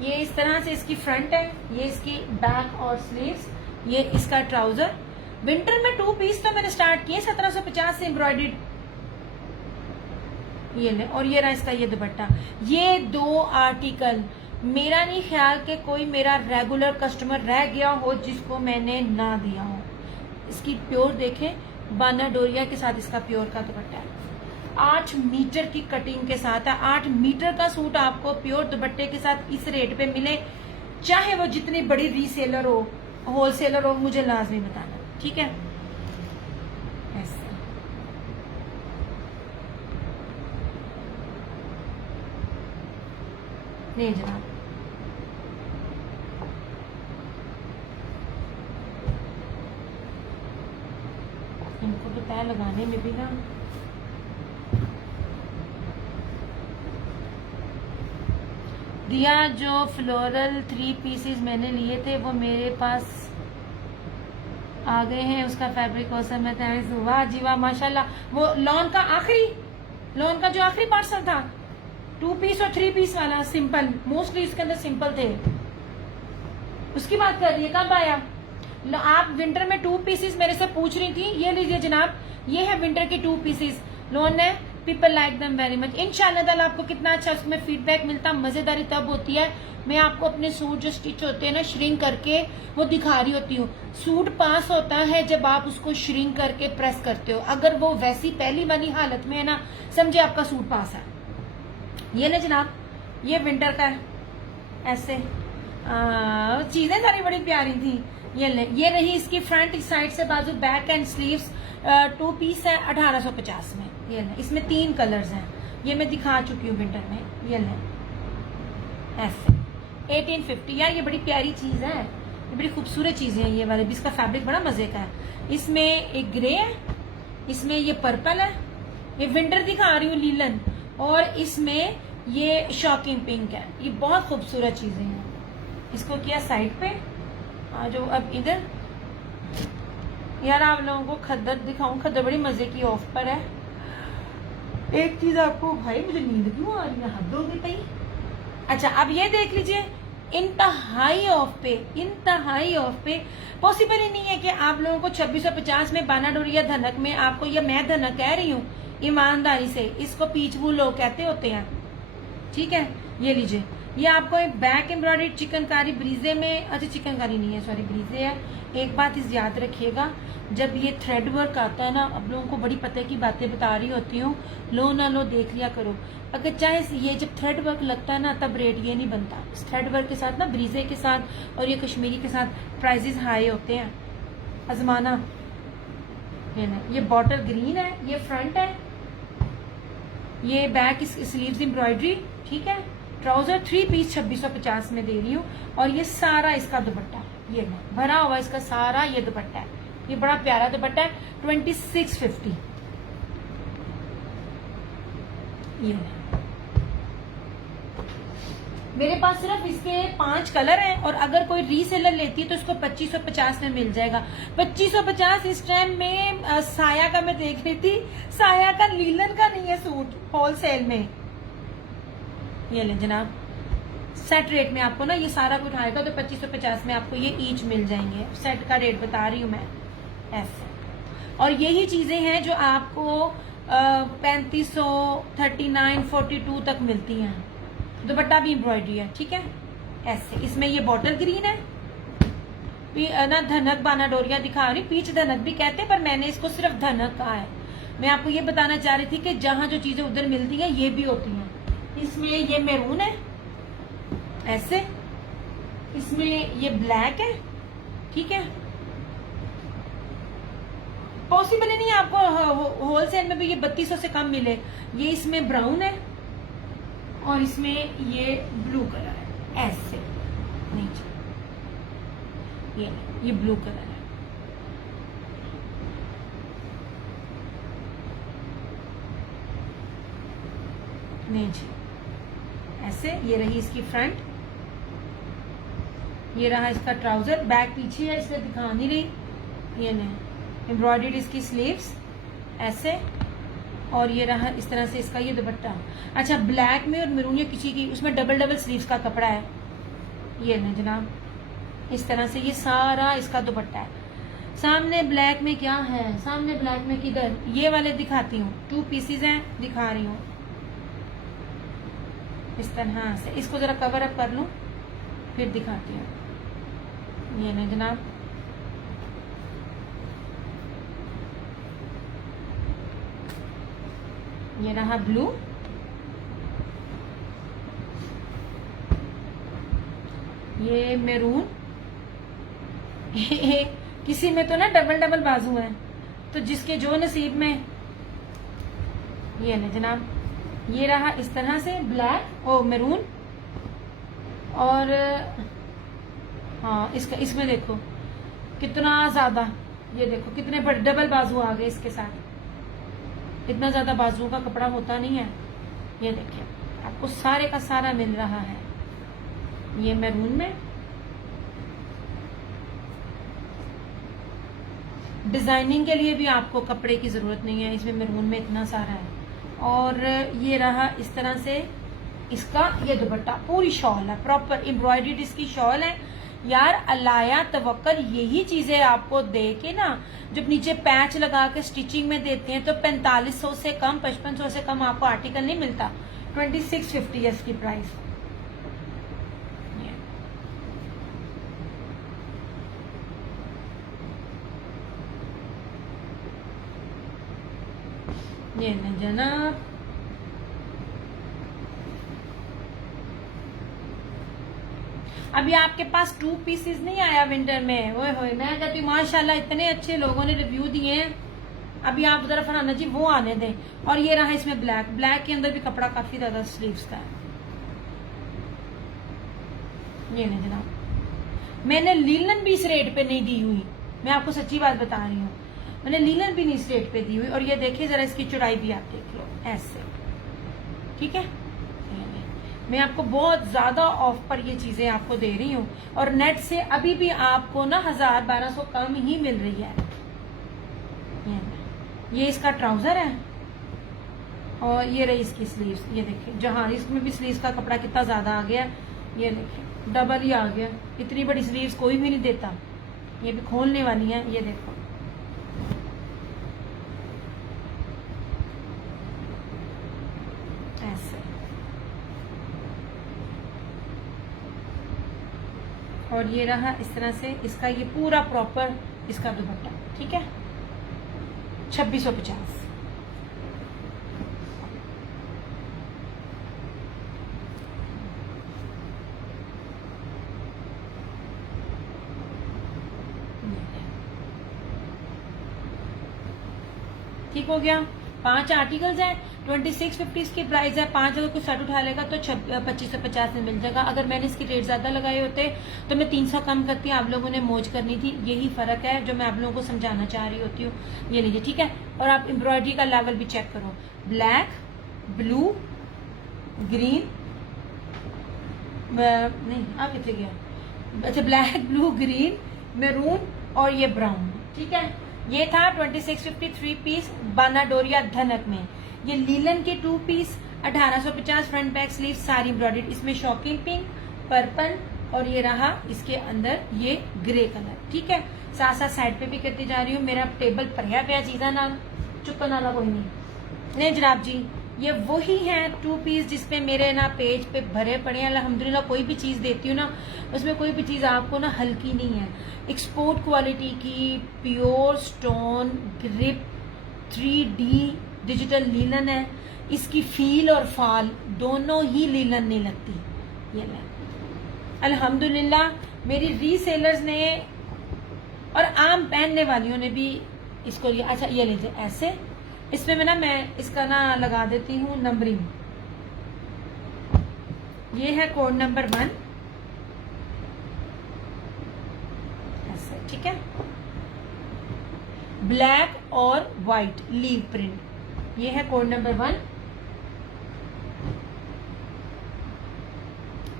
ये इस तरह से इसकी फ्रंट है, ये इसकी बैक और स्लीव्स, ये इसका ट्राउजर। विंटर में 2 पीस तो मैंने स्टार्ट किए 1750 से एम्ब्रॉयडर्ड। ये ले, और ये रहा इसका ये दुपट्टा। ये 2 आर्टिकल मेरा नहीं ख्याल कि कोई मेरा रेगुलर कस्टमर रह गया हो जिसको मैंने ना दिया हो। इसकी प्योर देखें, बाना डोरिया के साथ इसका प्योर का दुपट्टा है। 8 मीटर की कटिंग के साथ है। 8 मीटर का सूट आपको प्योर दुपट्टे के साथ इस रेट पे मिले, चाहे वो जितनी बड़ी रीसेलर हो, होलसेलर हो, मुझे लाजमी बताना, ठीक है। ऐसे नहीं जनाब, इनको तो तय लगाने में भी ना दिया। जो फ्लोरल 3 पीसेस मैंने लिए थे वो मेरे पास आ गए हैं, उसका फैब्रिक औसम में था। वाह जी वाह, माशाल्लाह। वो लॉन का जो आखिरी पार्सल था, 2 पीस और 3 पीस वाला सिंपल, मोस्टली इसके अंदर सिंपल थे, उसकी बात कर रही है। कब आया? आप विंटर में 2 पीसेस मेरे से पूछ रही थी, ये लीजिए जनाब, ये है विंटर के 2 पीसेस लोन है। पीपल लाइक दम वेरी मच। इंशाल्लाह ताला आपको कितना अच्छा उसमें फीडबैक मिलता। मजेदारी तब होती है मैं आपको अपने सूट जो स्टिच होते हैं ना श्रिंक करके वो दिखा रही होती हूँ। सूट पास होता है जब आप उसको श्रिंक करके प्रेस करते हो। अगर वो वैसी पहली वाली हालत में है ना, समझे आपका सूट पास है। ये ले जनाब, ये विंटर का है। ऐसे चीजें सारी बड़ी प्यारी थी। ये ले, ये रही इसकी फ्रंट साइड से बाजू, बैक एंड स्लीव्स। 2 पीस है 1850 में। ये ले, इसमें 3 कलर्स हैं, ये मैं दिखा चुकी हूँ विंटर में। ये ले ऐसे 1850। यार ये बड़ी प्यारी चीज है, ये बड़ी खूबसूरत चीजें हैं ये वाले भी। इसका फैब्रिक बड़ा मजे का है। इसमें एक ग्रे है, इसमें ये पर्पल है, ये विंटर दिखा रही हूँ लीलन, और इसमें ये शॉकिंग पिंक है। ये बहुत खूबसूरत चीजें हैं। इसको किया साइड पे। आ जाओ अब इधर। यार आप लोगों को खद्दर दिखाऊं, खद्दर बड़ी मजे की ऑफ पर है। एक चीज आपको, भाई मुझे नींद क्यों आ रही है, हद हो गई भाई। अच्छा अब ये देख लीजिए, इंतहाई ऑफ पे पॉसिबल ही नहीं है कि आप लोगों को 2650 में बाना डोरिया धनक में आपको, या मैं धनक कह रही हूँ ईमानदारी से, इसको पीच वूल लोग कहते होते हैं, ठीक है। ये लीजिए, ये आपको एक बैक एम्ब्रॉयडरी चिकनकारी ब्रीजे में, अच्छा चिकनकारी नहीं है सॉरी ब्रीजे है। एक बात इस याद रखिएगा, जब ये थ्रेड वर्क आता है ना, अब लोगों को बड़ी पते की बातें बता रही होती हूँ, लो ना लो देख लिया करो। अगर चाहे ये जब थ्रेड वर्क लगता है ना तब रेट ये नहीं बनता। थ्रेड वर्क के साथ ना, ब्रीजे के साथ और ये कश्मीरी के साथ प्राइजेस हाई होते हैं। आजमाना। ये ना, ये बॉटल ग्रीन है, ये फ्रंट है, ये बैक स्लीव्स एम्ब्रॉयडरी, ठीक है। ट्राउजर 3 पीस 2650 में दे रही हूँ, और ये सारा इसका दुपट्टा, ये भरा हुआ इसका सारा ये दुपट्टा है। ये बड़ा प्यारा दुपट्टा है, 2650। ये मेरे पास सिर्फ इसके 5 कलर हैं, और अगर कोई रीसेलर लेती है तो उसको 2550 में मिल जाएगा। 2550 इस टाइम में साया का मैं देख रही थी, साया का लीलन का नहीं है सूट होलसेल में। ये ले जनाब, सेट रेट में आपको ना ये सारा कुछ आएगा तो 2550 में आपको ये ईच मिल जाएंगे। सेट का रेट बता रही हूँ मैं ऐसे। और यही चीजें हैं जो आपको 3500, 39, 42 तक मिलती हैं। दुपट्टा भी एम्ब्रॉयडरी है, ठीक है। ऐसे इसमें ये बॉटल ग्रीन है ना, धनक बाना डोरिया दिखा रही, पीच धनक भी कहते हैं, पर मैंने इसको सिर्फ धनक कहा है। मैं आपको ये बताना चाह रही थी कि जहां जो चीजें उधर मिलती हैं ये भी होती हैं। इसमें ये मैरून है ऐसे, इसमें ये ब्लैक है, ठीक है। पॉसिबल ही नहीं आपको होलसेल में भी ये 3200 से कम मिले। ये इसमें ब्राउन है और इसमें ये ब्लू कलर है ऐसे नीचे, ये ब्लू कलर है। नीचे ऐसे, ये रही इसकी फ्रंट, ये रहा इसका ट्राउजर, बैक पीछे है इसलिए दिखा नहीं रही। ये नहीं, एम्ब्रॉयडर्ड इसकी स्लीव्स ऐसे, और ये रहा इस तरह से इसका ये दुपट्टा। अच्छा ब्लैक में और मैरून या किसी की उसमें डबल स्लीव्स का कपड़ा है। ये नहीं जनाब, इस तरह से ये सारा इसका दुपट्टा है। सामने ब्लैक में क्या है, सामने ब्लैक में किधर, ये वाले दिखाती हूँ, 2 पीसेज हैं दिखा रही हूँ। इस तरह से। इसको जरा कवर अप कर लूं फिर दिखाती हूँ। ये ना जनाब, ये रहा ब्लू, ये मैरून, किसी में तो ना डबल डबल बाजू है, तो जिसके जो नसीब में। ये ना जनाब, ये रहा इस तरह से ब्लैक और मैरून, और हाँ इसका, इसमें देखो कितना ज्यादा, ये देखो कितने बड़े डबल बाजू आ गए इसके साथ। इतना ज्यादा बाजू का कपड़ा होता नहीं है। ये देखिए आपको सारे का सारा मिल रहा है। ये मैरून में, डिजाइनिंग के लिए भी आपको कपड़े की जरूरत नहीं है, इसमें मैरून में इतना सारा है। और ये रहा इस तरह से इसका ये दुपट्टा, पूरी शॉल है, प्रॉपर एम्ब्रॉयडर्ड इसकी शॉल है। यार अलाया तवक्कल यही चीजें आपको दे के ना, जब नीचे पैच लगा के स्टिचिंग में देते हैं तो 4500 से कम, 5500 से कम आपको आर्टिकल नहीं मिलता। 2650 है इसकी प्राइस। ये ना जनाब, अभी आपके पास 2 पीसेस नहीं आया विंटर में। ओए होए, मैं कहती माशाल्लाह इतने अच्छे लोगों ने रिव्यू दिए हैं। अभी आप जरा फरहाना जी वो आने दें। और ये रहा इसमें ब्लैक, ब्लैक के अंदर भी कपड़ा काफी ज्यादा स्लीव्स का है। ये नहीं जनाब, मैंने लीलन भी इस रेट पे नहीं दी हुई, मैं आपको सच्ची बात बता रही हूँ, मैंने लीलन भी नहीं इस रेट पे दी हुई। और ये देखिए जरा इसकी चौड़ाई भी आप देख लो ऐसे, ठीक है। मैं आपको बहुत ज्यादा ऑफ पर ये चीजें आपको दे रही हूँ, और नेट से अभी भी आपको ना 1000-1200 कम ही मिल रही है। ये इसका ट्राउजर है, और ये रही इसकी स्लीव्स। ये देखिए जहां इसमें भी स्लीव्स का कपड़ा कितना ज्यादा आ गया, ये देखिए डबल ही आ गया। इतनी बड़ी स्लीव्स कोई भी नहीं देता। ये भी खोलने वाली है, ये देखो ऐसे। और ये रहा इस तरह से इसका ये पूरा प्रॉपर इसका दुपट्टा, ठीक है। 2650। ठीक हो गया। 5 आर्टिकल्स हैं, 2650 इसकी प्राइस है। 5 अगर कोई सेट उठा लेगा तो 2550 में मिल जाएगा। अगर मैंने इसके रेट ज्यादा लगाए होते तो मैं 300 कम करती, आप लोगों ने मौज करनी थी। यही फर्क है जो मैं आप लोगों को समझाना चाह रही होती हूँ। ये लीजिए, ठीक है। और आप एम्ब्रॉयडरी का लेवल भी चेक करो, ब्लैक, ब्लू, ग्रीन, नहीं आप कितने गया, अच्छा ब्लैक, ब्लू, ग्रीन, मैरून और ये ब्राउन, ठीक है। ये था 2650 3 पीस बानाडोरिया धनक में। ये लीलन के 2 पीस 1850 फ्रंट बैक स्लीव सारी एम्ब्रॉयडर्ड, इसमें शॉकिंग पिंक, पर्पल और ये रहा इसके अंदर ये ग्रे कलर, ठीक है। साथ साथ साइड पे भी करती जा रही हूँ। मेरा टेबल भरिया पिया चीजा ना, चुपन वाला कोई नहीं जनाब जी। ये वही है 2 पीस जिसपे मेरे ना पेज पे भरे पड़े हैं। अल्हम्दुलिल्लाह कोई भी चीज देती हूँ ना, उसमें कोई भी चीज आपको ना हल्की नहीं है। एक्सपोर्ट क्वालिटी की pure stone grip 3D digital linen है। इसकी फील और फाल दोनों ही लीलन नहीं लगती। ये अल्हम्दुलिल्लाह मेरी रीसेलर्स ने और आम पहनने वालियों ने भी इसको लिया। अच्छा ये लीजिए ऐसे, इसमें मैं इसका ना लगा देती हूँ नंबरिंग। ये है कोड नंबर 1 ऐसे, ठीक है। ब्लैक और व्हाइट लीव प्रिंट, ये है कोड नंबर 1।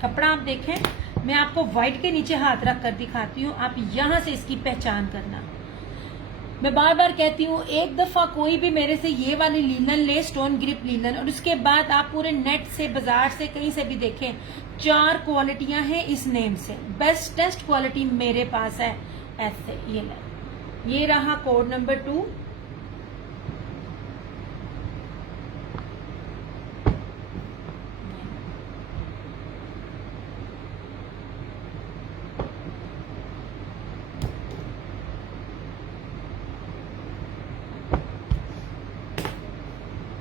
कपड़ा आप देखें, मैं आपको व्हाइट के नीचे हाथ रख कर दिखाती हूँ, आप यहां से इसकी पहचान करना। मैं बार बार कहती हूँ, एक दफा कोई भी मेरे से ये वाली लीलन ले, स्टोन ग्रिप लीलन, और उसके बाद आप पूरे नेट से, बाजार से, कहीं से भी देखें, 4 क्वालिटियां हैं इस नेम से। बेस्टेस्ट क्वालिटी मेरे पास है ऐसे। ये रहा code number 2।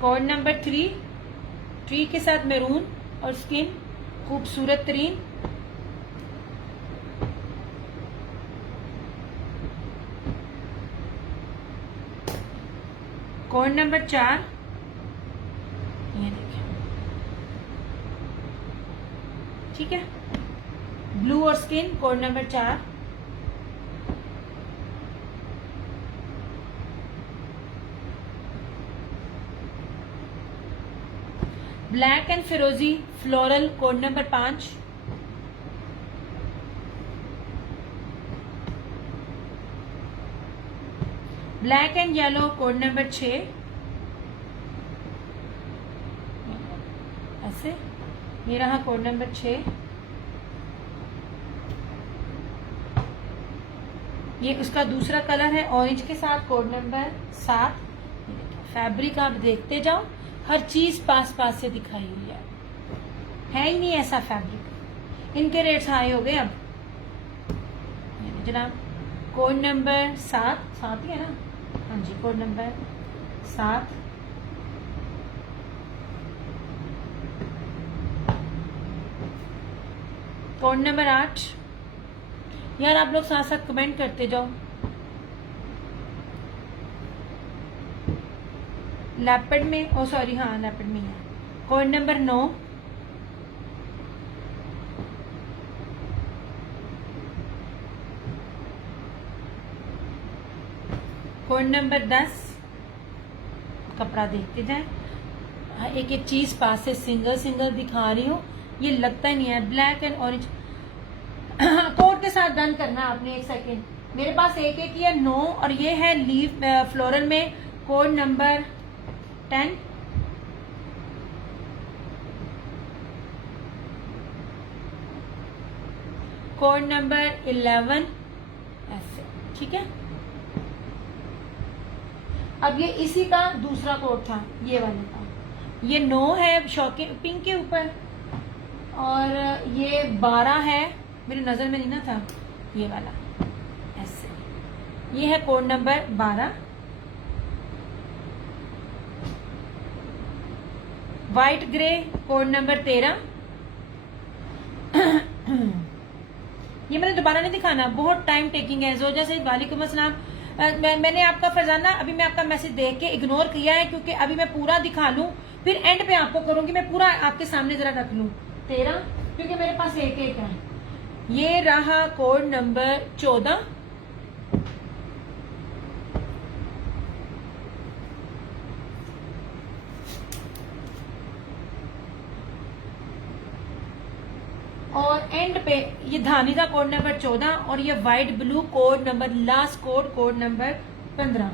Code number 3, tree के साथ मैरून और स्किन खूबसूरत तरीन। कोड नंबर 4, ये देखिए, ठीक है, ब्लू और skin, code number 4। Black and फिरोजी floral, code number 5। Black and yellow, code number 6। ऐसे ये रहा कोड नंबर 6। ये उसका दूसरा कलर है ऑरेंज के साथ, कोड नंबर 7। फैब्रिक आप देखते जाओ, हर चीज पास पास से दिखाई हुई है ही नहीं ऐसा फैब्रिक। इनके रेट्स हाई हो गए अब जनाब। कोड नंबर 7 ही है ना? हाँ जी, कोड नंबर 7। Code number 8। यार आप लोग साथ साथ कमेंट करते जाओ। लैपर्ड में, ओ सॉरी, हाँ लैपर्ड में है। Code number 9। Code number 10। कपड़ा देखते जाए, एक एक चीज पास से सिंगल सिंगल दिखा रही हूँ, ये लगता ही नहीं है। ब्लैक एंड ऑरेंज कोड के साथ डन करना है आपने। एक सेकेंड, मेरे पास एक ही है 9 और ये है लीफ फ्लोरल में, कोड नंबर 10। कोड नंबर 11 ऐसे, ठीक है। अब ये इसी का दूसरा कोड था, ये वाले का। ये 9 है शॉकिंग पिंक के ऊपर और ये 12 है, मेरी नजर में नहीं ना था, ये वाला ऐसे। ये है code number 12। White grey, code number 13। ये मैंने दोबारा नहीं दिखाना, बहुत टाइम टेकिंग है। जोजा से वालेकुम अस्सलाम। मैंने आपका फरजाना अभी मैं आपका मैसेज देख के इग्नोर किया है, क्योंकि अभी मैं पूरा दिखा लूं, फिर एंड पे आपको करूंगी। मैं पूरा आपके सामने जरा रख लूं 13, क्योंकि मेरे पास एक एक है। ये रहा कोड नंबर 14। और एंड पे ये धानी का कोड नंबर 14 और ये white blue code number, last code number 15।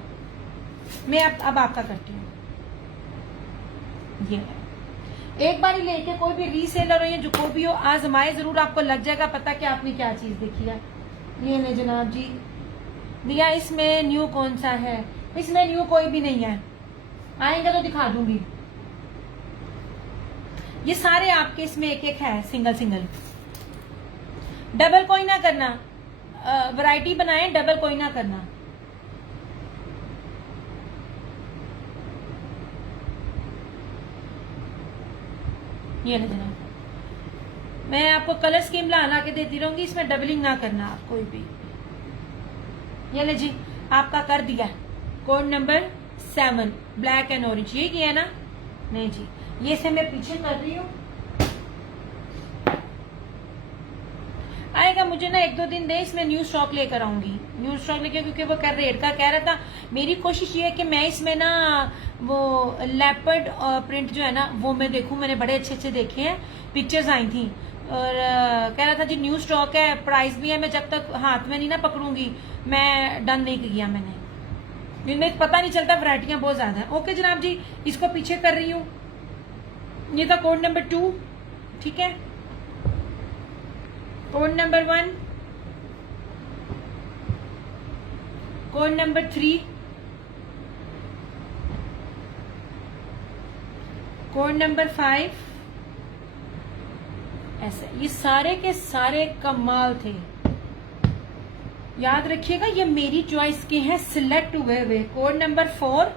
मैं अब आपका करती हूँ। ये एक बार ही लेके कोई भी रीसेलर हो या जो कोई भी हो, आजमाए जरूर, आपको लग जाएगा पता कि आपने क्या चीज देखी है। ये नहीं जनाब जी दिया। इसमें न्यू कौन सा है? इसमें न्यू कोई भी नहीं है, आएंगे तो दिखा दूंगी। ये सारे आपके इसमें एक एक है, सिंगल सिंगल। डबल कोई ना करना, वैरायटी बनाए, डबल कोई ना करना। ये ले जनाब, मैं आपको कलर स्कीम ला के देती रहूंगी, इसमें डबलिंग ना करना आप कोई भी। ये ले जी, आपका कर दिया। Code number 7 black and orange, ये किया ना? नहीं जी, ये से मैं पीछे कर रही हूँ। आएगा मुझे ना 1-2 दिन दे, इसमें न्यू स्टॉक लेकर आऊंगी। न्यू स्टॉक लेकर, क्योंकि वो कर रेट का कह रहा था। मेरी कोशिश ये है कि मैं इसमें ना वो लेपर्ड प्रिंट जो है ना वो मैं देखूं। मैंने बड़े अच्छे अच्छे देखे हैं, पिक्चर्स आई थी, और कह रहा था जी न्यू स्टॉक है, प्राइस भी है। मैं जब तक हाथ में नहीं ना पकड़ूंगी मैं डन नहीं किया मैंने, जिनमें पता नहीं चलता, वैरायटियां बहुत ज्यादा है। ओके जनाब जी, इसको पीछे कर रही हूँ। ये था कोड नंबर 2, ठीक है। Code number 1, code number 3, code number 5 ऐसे। ये सारे के सारे कमाल थे, याद रखिएगा। ये मेरी चॉइस के हैं, सिलेक्ट हुए हुए। कोड नंबर 4,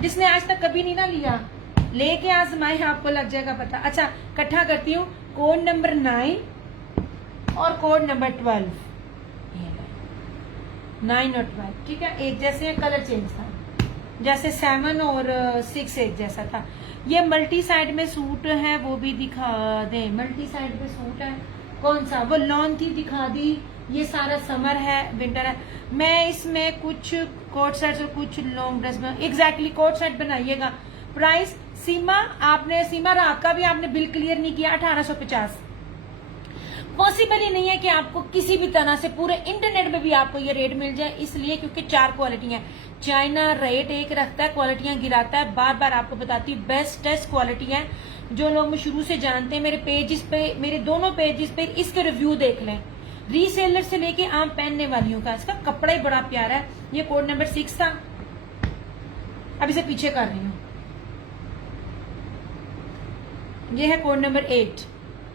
जिसने आज तक कभी नहीं ना लिया, लेके आजमाए, आपको लग जाएगा पता। अच्छा, इकट्ठा करती हूँ, कोड नंबर 9 और कोड नंबर 12, 9 और 12, ठीक है, एक जैसे हैं, कलर चेंज था, जैसे 7 और 6 एक जैसा था। ये मल्टी साइड में सूट है, वो भी दिखा दें। मल्टी साइड में सूट है, कौन सा? वो लॉन थी, दिखा दी। ये सारा समर है, विंटर है। मैं इसमें कुछ कोट सेट और कुछ लॉन्ग ड्रेस में, एग्जैक्टली कोट सेट बनाइएगा। प्राइस सीमा, आपने सीमा रात का भी आपने बिल क्लियर नहीं किया, 1850। पॉसिबल ही नहीं है कि आपको किसी भी तरह से पूरे इंटरनेट में भी आपको ये रेट मिल जाए, इसलिए क्योंकि 4 क्वालिटी है। चाइना रेट एक रखता है, क्वालिटियां गिराता है, बार बार आपको बताती हूँ, बेस्ट क्वालिटी है। जो लोग शुरू से जानते हैं, मेरे पेजेस पे, मेरे दोनों पेजेस पे इसके रिव्यू देख लें, रीसेलर से लेके आम पहनने वालियों का। इसका कपड़ा ही बड़ा प्यारा है। ये कोड नंबर 6 था, अब इसे पीछे कर रही हूँ। ये है कोड नंबर 8।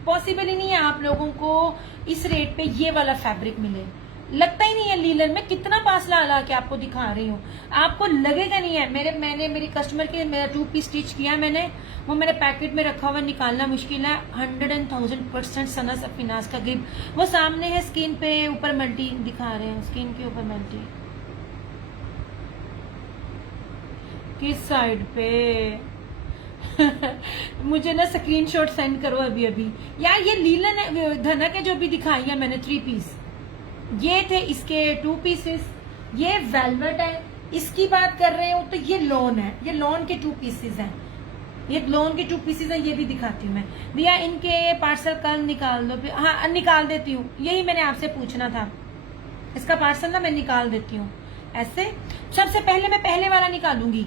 पॉसिबल ही नहीं है आप लोगों को इस रेट पे ये वाला फैब्रिक मिले, लगता ही नहीं है। लीलन में कितना पासला ला के आपको दिखा रही हूँ, आपको लगेगा नहीं है। मैंने मेरी कस्टमर के, मेरा 2 पीस स्टिच किया मैंने, वो मेरे पैकेट में रखा हुआ, निकालना मुश्किल है। 100,000% सना सफिनास का ग्रिप, वो सामने है स्किन पे, ऊपर मल्टी दिखा रहे हैं, स्किन के ऊपर मल्टी, किस साइड पे? मुझे ना स्क्रीनशॉट सेंड करो अभी यार। ये लीलन है, धनक है, जो भी दिखाई है मैंने 3 पीस, ये थे इसके 2 पीसेस। ये वेलवेट है, इसकी बात कर रहे हो तो ये लॉन है, ये लॉन के 2 पीसेस हैं, ये लॉन के 2 पीसेस हैं। ये भी दिखाती हूँ मैं भैया, इनके पार्सल कल निकाल दो। हाँ, निकाल देती हूँ, यही मैंने आपसे पूछना था। इसका पार्सल ना मैं निकाल देती हूँ ऐसे। सबसे पहले मैं पहले वाला निकालूंगी,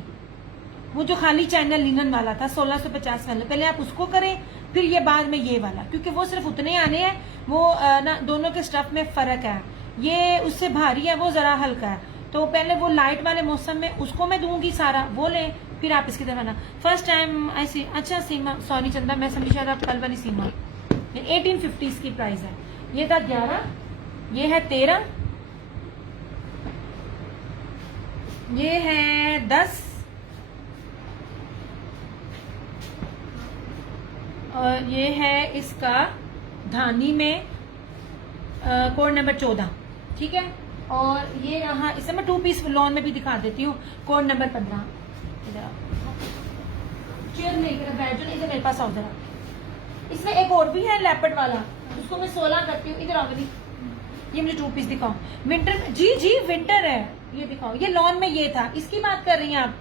वो जो खाली चैनल लिनन वाला था 1650 वाला, पहले आप उसको करें, फिर ये बाद में ये वाला, क्योंकि वो सिर्फ उतने आने हैं। वो ना दोनों के स्टफ में फर्क है, ये उससे भारी है, वो जरा हल्का है। तो पहले वो लाइट वाले मौसम में उसको मैं दूंगी सारा, वो लें, फिर आप इसकी तरफ आना। फर्स्ट टाइम ऐसी। अच्छा सीमा, सॉरी चंदा, मैं समझी शायद आप कल वाली सीमा। 1850 की प्राइस है। ये था 11, ये है 13, ये है 10, और ये है इसका धानी में कोड नंबर 14, ठीक है। और ये रहा, इसे मैं 2 पीस लॉन में भी दिखा देती हूँ, कोड नंबर 15। चेयर लेकर बैठ जाओ, इधर मेरे पास आओ जरा। इसमें एक और भी है लेपर्ड वाला, उसको मैं 16 करती हूँ। इधर आओ मेरी, ये मुझे 2 पीस दिखाओ। विंटर, जी विंटर है, ये दिखाओ। ये लॉन में ये था, इसकी बात कर रही हैं आप?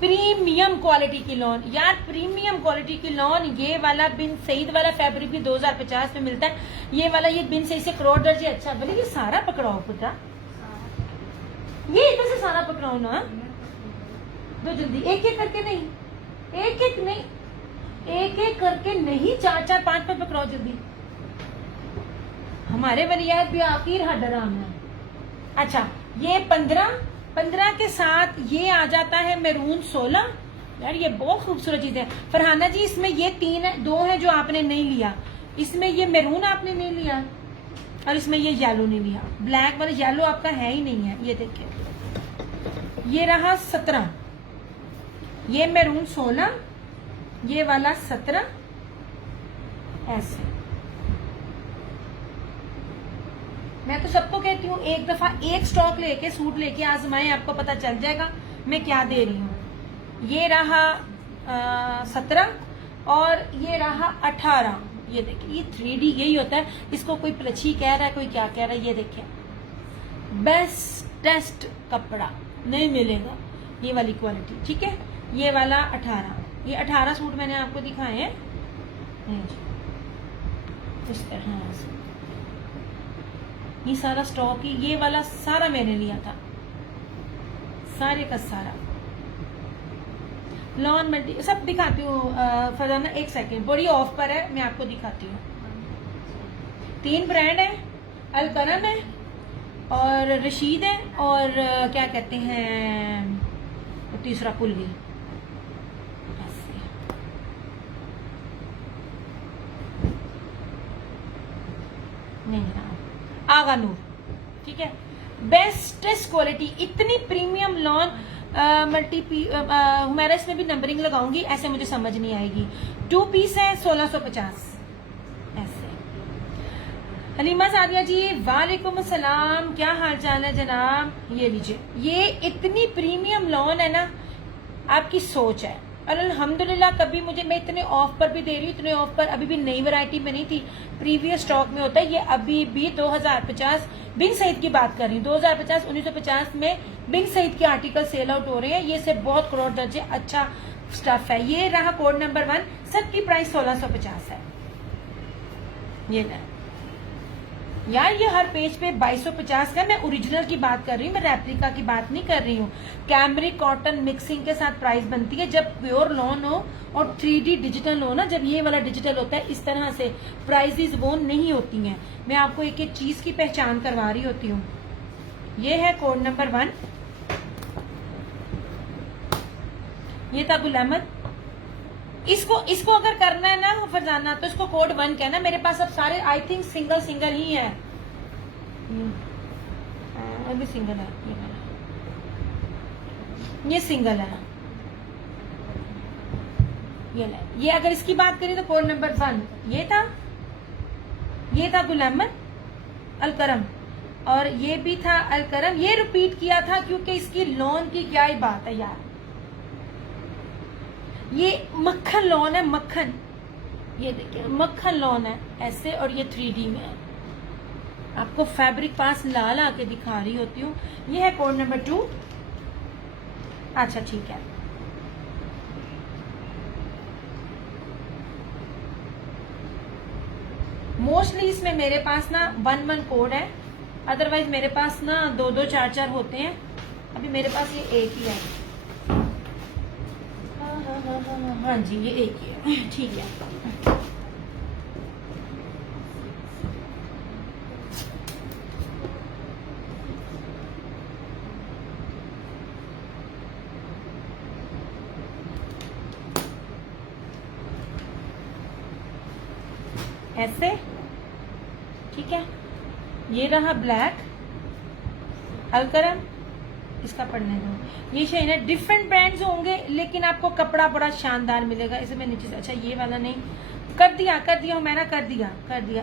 प्रीमियम क्वालिटी की लॉन यार, प्रीमियम क्वालिटी की लॉन। ये वाला बिन सईद वाला फैब्रिक भी 2050 में मिलता है। ये वाला, ये बिन सईद से करोड़ दर्जे अच्छा। बोले ये सारा पकड़ाओ पुत्रा, ये इधर से सारा पकड़ाओ ना, दो जल्दी, एक एक करके नहीं, एक एक नहीं, एक एक करके नहीं, 4-4 5-5 पकड़ाओ जल्दी। हमारे वलियात भी आखिर हडराम है। अच्छा, ये 15 के साथ ये आ जाता है मैरून 16। यार ये बहुत खूबसूरत चीज है। फरहाना जी, इसमें ये 3 है, 2 है जो आपने नहीं लिया। इसमें ये मैरून आपने नहीं लिया, और इसमें ये येलो नहीं लिया। ब्लैक वाला येलो आपका है ही नहीं है। ये देखिए, ये रहा 17, ये मैरून 16, ये वाला 17, ऐसे। मैं तो सबको कहती हूँ एक दफा एक स्टॉक लेके, सूट लेके आजमाएं, आपको पता चल जाएगा मैं क्या दे रही हूँ। ये रहा 17 और ये रहा 18। ये देखिए, ये 3D यही होता है। इसको कोई प्रची कह रहा है, कोई क्या कह रहा है। ये देखिए, बेस्ट कपड़ा नहीं मिलेगा, ये वाली क्वालिटी, ठीक है। ये वाला 18, ये 18 सूट मैंने आपको दिखाए हैं इस तरह से। ये सारा स्टॉक ही, ये वाला सारा मैंने लिया था, सारे का सारा। लॉन मल्टी सब दिखाती हूँ। फरजाना एक सेकेंड, बड़ी ऑफ पर है, मैं आपको दिखाती हूँ। 3 ब्रांड है, अलकरम है और रशीद है, और क्या कहते हैं तीसरा कुल्ली। नहीं, आगा नूर, ठीक है। बेस्टेस्ट क्वालिटी, इतनी premium lawn. Multi P Humaira इसमें भी नंबरिंग लगाऊंगी, ऐसे मुझे समझ नहीं आएगी। 2 पीस है 1650 ऐसे। हलीमा सादिया जी वालेकुम अस्सलाम, क्या हाल चाल है जनाब। ये लीजिए, ये इतनी प्रीमियम लॉन है ना, आपकी सोच है। और अल्हम्दुलिल्लाह कभी मुझे, मैं इतने ऑफ पर भी दे रही हूँ, इतने ऑफ पर अभी भी नई वैरायटी में नहीं थी, प्रीवियस स्टॉक में होता है। ये अभी भी 2050 बिन सईद की बात कर रही हूँ, 2050 1950 में बिन सईद के आर्टिकल सेल आउट हो रहे हैं। ये से बहुत करोड़ दर्जे अच्छा स्टफ है। ये रहा कोड नंबर 1, सबकी प्राइस 1650 है। ये ना यार, ये हर पेज पे 2250 का। मैं ओरिजिनल की बात कर रही हूँ, मैं रेप्लिका की बात नहीं कर रही हूँ। कैमरिक कॉटन मिक्सिंग के साथ प्राइस बनती है। जब प्योर लॉन हो और 3D डिजिटल हो ना, जब ये वाला डिजिटल होता है, इस तरह से प्राइसेस वो नहीं होती हैं। मैं आपको एक एक चीज की पहचान करवा रही होती हूँ। ये है कोड नंबर 1, ये था गुल अहमद। इसको अगर करना है ना फरजाना, तो इसको कोड 1 कहना। मेरे पास अब सारे आई थिंक सिंगल ही है। अभी सिंगल है, ये सिंगल है। ये अगर इसकी बात करें तो कोड नंबर 1 ये था गुल अहमद अलकरम, और ये भी था अलकरम। ये रिपीट किया था क्योंकि इसकी लॉन की क्या ही बात है यार। ये मक्खन लॉन है, मक्खन। ये देखिए मक्खन लॉन है ऐसे, और ये 3D में है। आपको फैब्रिक पास ला के दिखा रही होती हूँ। ये है कोड नंबर 2। अच्छा ठीक है, मोस्टली इसमें मेरे पास ना 1 कोड है, अदरवाइज मेरे पास ना 2 4 4 होते हैं। अभी मेरे पास ये एक ही है। हाँ जी, ये एक ही है, ठीक है। ऐसे ठीक है। ये रहा ब्लैक अलकरम, इसका पढ़ने दो। ये शायद है, डिफरेंट ब्रांड्स होंगे लेकिन आपको कपड़ा बड़ा शानदार मिलेगा। इसे मैं नीचे से, अच्छा ये वाला नहीं, कर दिया मैंने, कर दिया।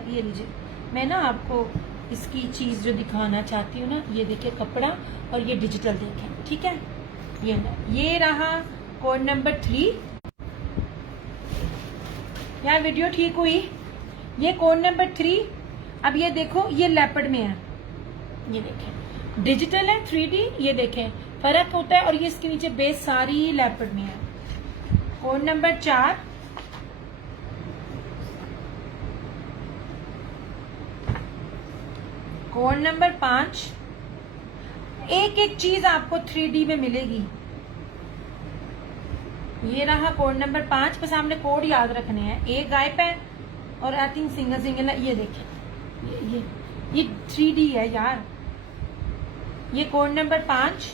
ये लीजिए, मैं ना आपको इसकी चीज जो दिखाना चाहती हूँ ना, ये देखिए कपड़ा, और ये डिजिटल देखें, ठीक है। ये रहा कोड नंबर 3। यार वीडियो ठीक हुई। ये कोड नंबर 3। अब ये देखो, ये लेपर्ड में है, ये देखें डिजिटल है 3D, ये देखें फर्क होता है। और ये इसके नीचे बेस सारी लेपर्ड में है। Code number 4, code number 5। एक एक चीज आपको 3D में मिलेगी। ये रहा कोड नंबर 5 पर, सामने कोड याद रखने हैं। एक गायब है और आई थिंक सिंगल है। ये देखें, ये 3D है यार। ये कोड नंबर 5।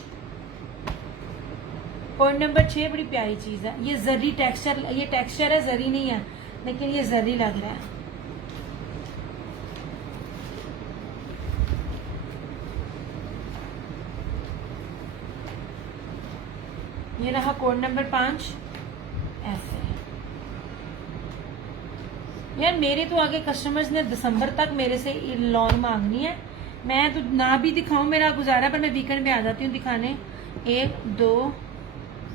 कोड नंबर 6 बड़ी प्यारी चीज है, ये जरी टेक्सचर, ये टेक्सचर है, जरी नहीं है, लेकिन ये जरी लग रहा है। ये रहा कोड नंबर 5 ऐसे। यार मेरे तो आगे कस्टमर्स ने दिसंबर तक मेरे से लॉन मांगनी है। मैं तो ना भी दिखाऊं मेरा गुजारा, पर मैं वीकेंड में आ जाती हूँ दिखाने। 1 2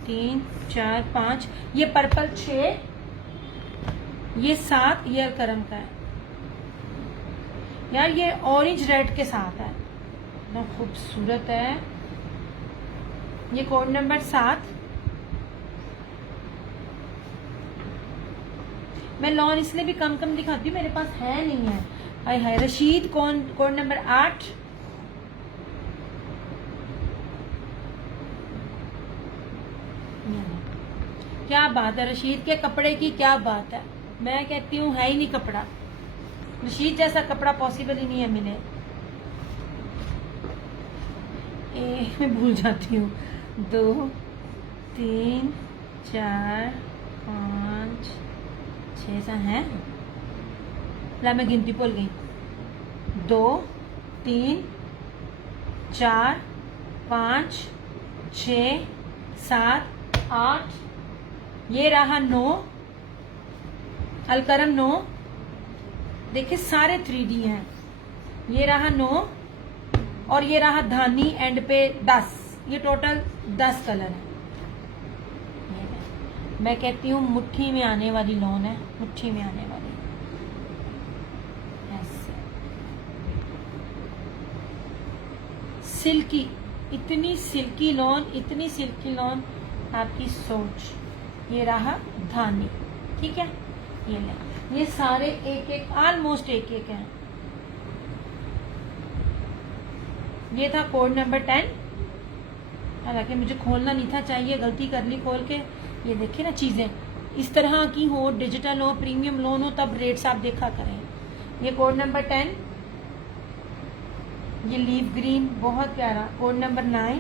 3 4 5, ये पर्पल 6, ये 7, ये अलकरम का है। यार ये ऑरेंज रेड के साथ है, इतना खूबसूरत है। ये कोड नंबर 7। मैं लॉन इसलिए भी कम दिखाती हूँ, मेरे पास है नहीं है। हाय हाय, रशीद कोड नंबर 8। क्या बात है रशीद के कपड़े की, क्या बात है। मैं कहती हूँ है ही नहीं कपड़ा, रशीद जैसा कपड़ा पॉसिबल ही नहीं है मिले। मैं भूल जाती हूँ। 2 3 4 5 6 है, ला मैं गिनती भूल गई। 2 3 4 5 6 7, 8, ये रहा 9, अलकरम 9, देखिए सारे 3D हैं, ये रहा 9 और ये रहा धानी एंड पे 10, ये टोटल 10 कलर है। मैं कहती हूँ मुट्ठी में आने वाली लॉन है, मुट्ठी में आने वाली ऐसे सिल्की, इतनी सिल्की लॉन, इतनी सिल्की लॉन, आपकी सोच। ये रहा धानी, ठीक है, ये ले, ये सारे एक एक ऑलमोस्ट एक एक हैं। ये था कोड नंबर 10, हालांकि मुझे खोलना नहीं था चाहिए, गलती कर ली खोल के। ये देखिए ना, चीजें इस तरह की हो, डिजिटल हो, प्रीमियम लोन हो, तब रेट्स आप देखा करें। ये कोड नंबर 10, ये लीफ ग्रीन बहुत प्यारा, code number 9,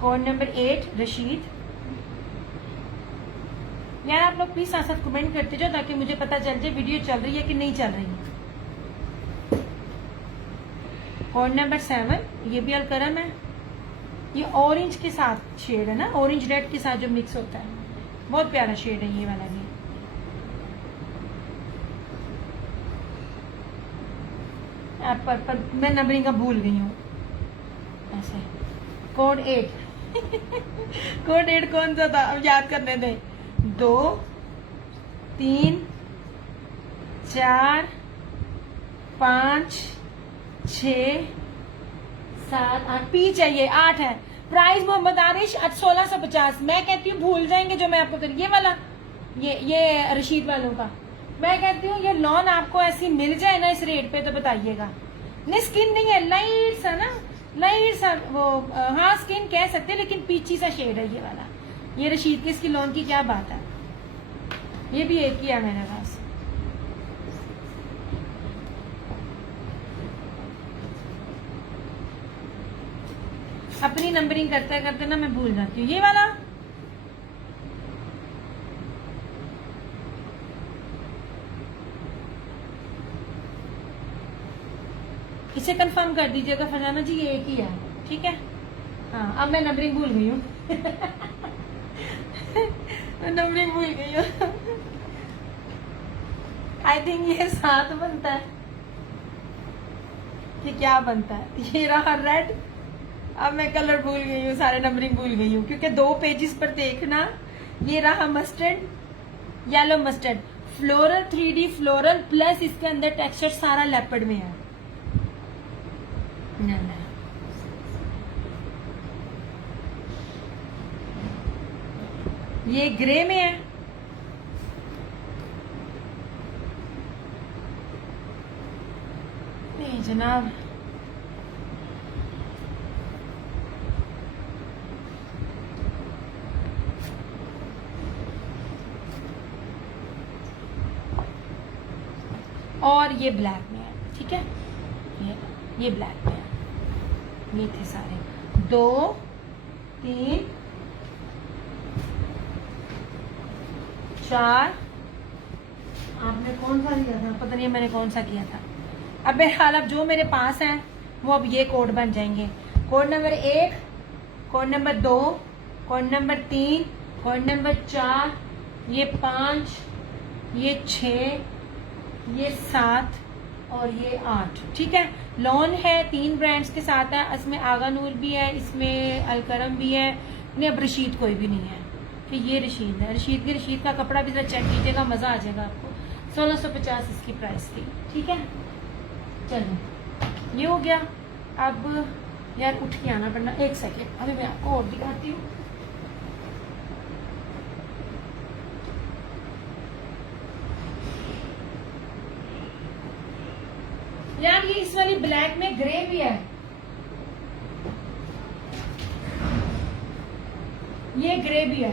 code number 8 Rashid. यार आप लोग प्लीज साथ साथ कमेंट करते जाओ ताकि मुझे पता चल जाए वीडियो चल रही है कि नहीं चल रही है। कोड नंबर 7, ये भी अलकरम है, ये ऑरेंज के साथ शेड है ना, ऑरेंज रेड के साथ जो मिक्स होता है, बहुत प्यारा शेड है ये वाला भी। पर मैं नंबरिंग का भूल गई हूँ ऐसे। कोड 8 कोड 8 कौन सा था, अब याद करने दे। 2, 3, 4, 5, 6, 7, 8, पी चाहिए 8 है। प्राइस मोहम्मद आरिश 1650। मैं कहती हूँ भूल जाएंगे जो मैं आपको कर, ये वाला, ये रशीद वालों का, मैं कहती हूँ ये लॉन आपको ऐसी मिल जाए ना इस रेट पे तो बताइएगा। नहीं स्किन नहीं है, लाइट सा ना, लाइट सा वो, हाँ स्किन कह सकते हैं लेकिन पीची सा शेड है ये वाला। ये रशीद की इसकी लॉन की क्या बात है, ये भी एक ही है मेरे पास। अपनी नंबरिंग करते करते ना मैं भूल जाती हूँ। ये वाला इसे कंफर्म कर दीजिएगा फरजाना जी, ये एक ही है, ठीक है। हाँ अब मैं नंबरिंग भूल गई हूँ नंबरिंग भूल गई हूँ। आई थिंक ये 7 बनता है, ये क्या बनता है, ये रहा रेड। अब मैं कलर भूल गई हूँ, सारे नंबरिंग भूल गई हूँ क्योंकि 2 पेजेस पर देखना। ये रहा mustard, yellow mustard, floral 3D floral plus इसके अंदर टेक्सचर सारा लेपर्ड में है। ये ग्रे में है, नहीं जनाब और ये ब्लैक में है, ठीक है, ये ब्लैक में है। ये थे सारे 2, 3, 4। आपने कौन सा लिया था, पता नहीं मैंने कौन सा किया था। अब बहरहाल अब जो मेरे पास है वो अब ये कोड बन जाएंगे। Code number 1, code number 2, code number 3, code number 4, ये 5, ये 6, ये 7 और ये 8, ठीक है। लॉन है 3 ब्रांड्स के साथ है, इसमें आगा नूर भी है, इसमें अलकरम भी है, नहीं अब रशीद कोई भी नहीं है कि ये रशीद है। रशीद का कपड़ा भी जरा चेक कीजिएगा, मजा आ जाएगा आपको। 1650 इसकी प्राइस थी, ठीक है। चलो ये हो गया। अब यार उठ के आना पड़ना, एक सेकेंड अभी मैं आपको और दिखाती हूँ। यार ये इस वाली ब्लैक में ग्रे भी है, ये ग्रे भी है।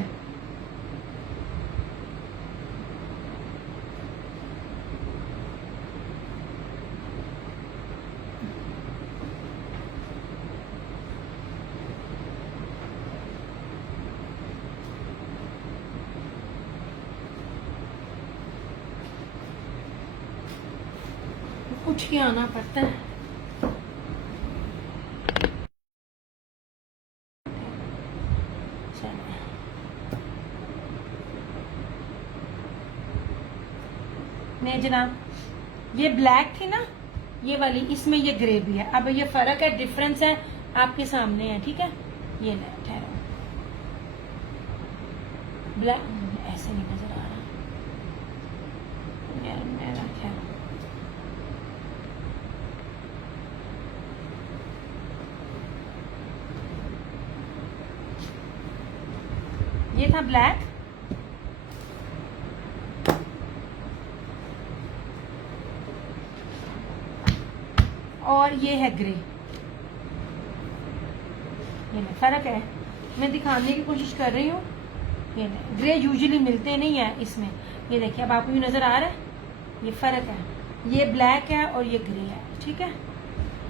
उठ के आना पड़ता है। नहीं जनाब, ये ब्लैक थी ना ये वाली, इसमें ये ग्रे भी है। अब ये फर्क है, डिफरेंस है, आपके सामने है। ठीक है, ये नहीं ठहरो, ब्लैक ऐसे नहीं नजर आ रहा यार, मेरा ठहरो। ये था ब्लैक, और ये है ग्रे। ये नहीं, फर्क है, मैं दिखाने की कोशिश कर रही हूँ। ये नहीं, ग्रे यूजुअली मिलते नहीं है इसमें। ये देखिए, अब आपको भी नजर आ रहा है, ये फर्क है, ये ब्लैक है और ये ग्रे है। ठीक है,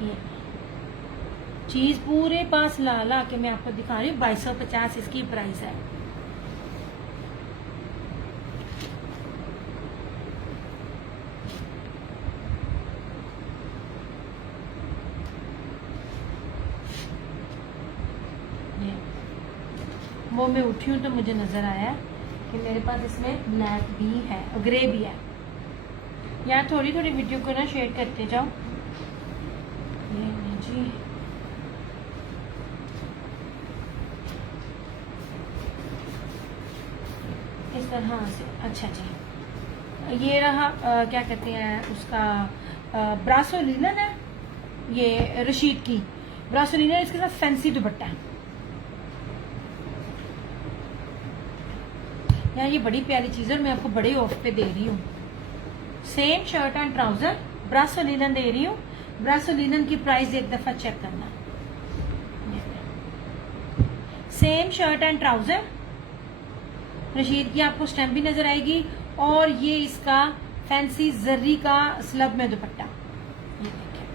ये चीज पूरे पास ला ला के मैं आपको दिखा रही हूँ। 2250 इसकी प्राइस है। वो मैं उठी हूँ तो मुझे नजर आया कि मेरे पास इसमें ब्लैक भी है और ग्रे भी है। यार थोड़ी थोड़ी वीडियो को ना शेयर करते जाओ। ये जी, इस तरह से। अच्छा जी, ये रहा क्या कहते हैं उसका, ब्रासो लिनन है, ये रशीद की ब्रासो लिनन, इसके साथ फैंसी दुपट्टा है। यार ये बड़ी प्यारी चीज है और मैं आपको बड़े ऑफ पे दे रही हूँ। सेम शर्ट एंड ट्राउजर, ब्रासो लिनन दे रही हूँ। ब्रासो लिनन की प्राइस एक दफा चेक करना। Same shirt and trouser, Rashid की आपको स्टैम्प भी नजर आएगी, और ये इसका फैंसी जर्री का स्लब में दुपट्टा। ये देखिए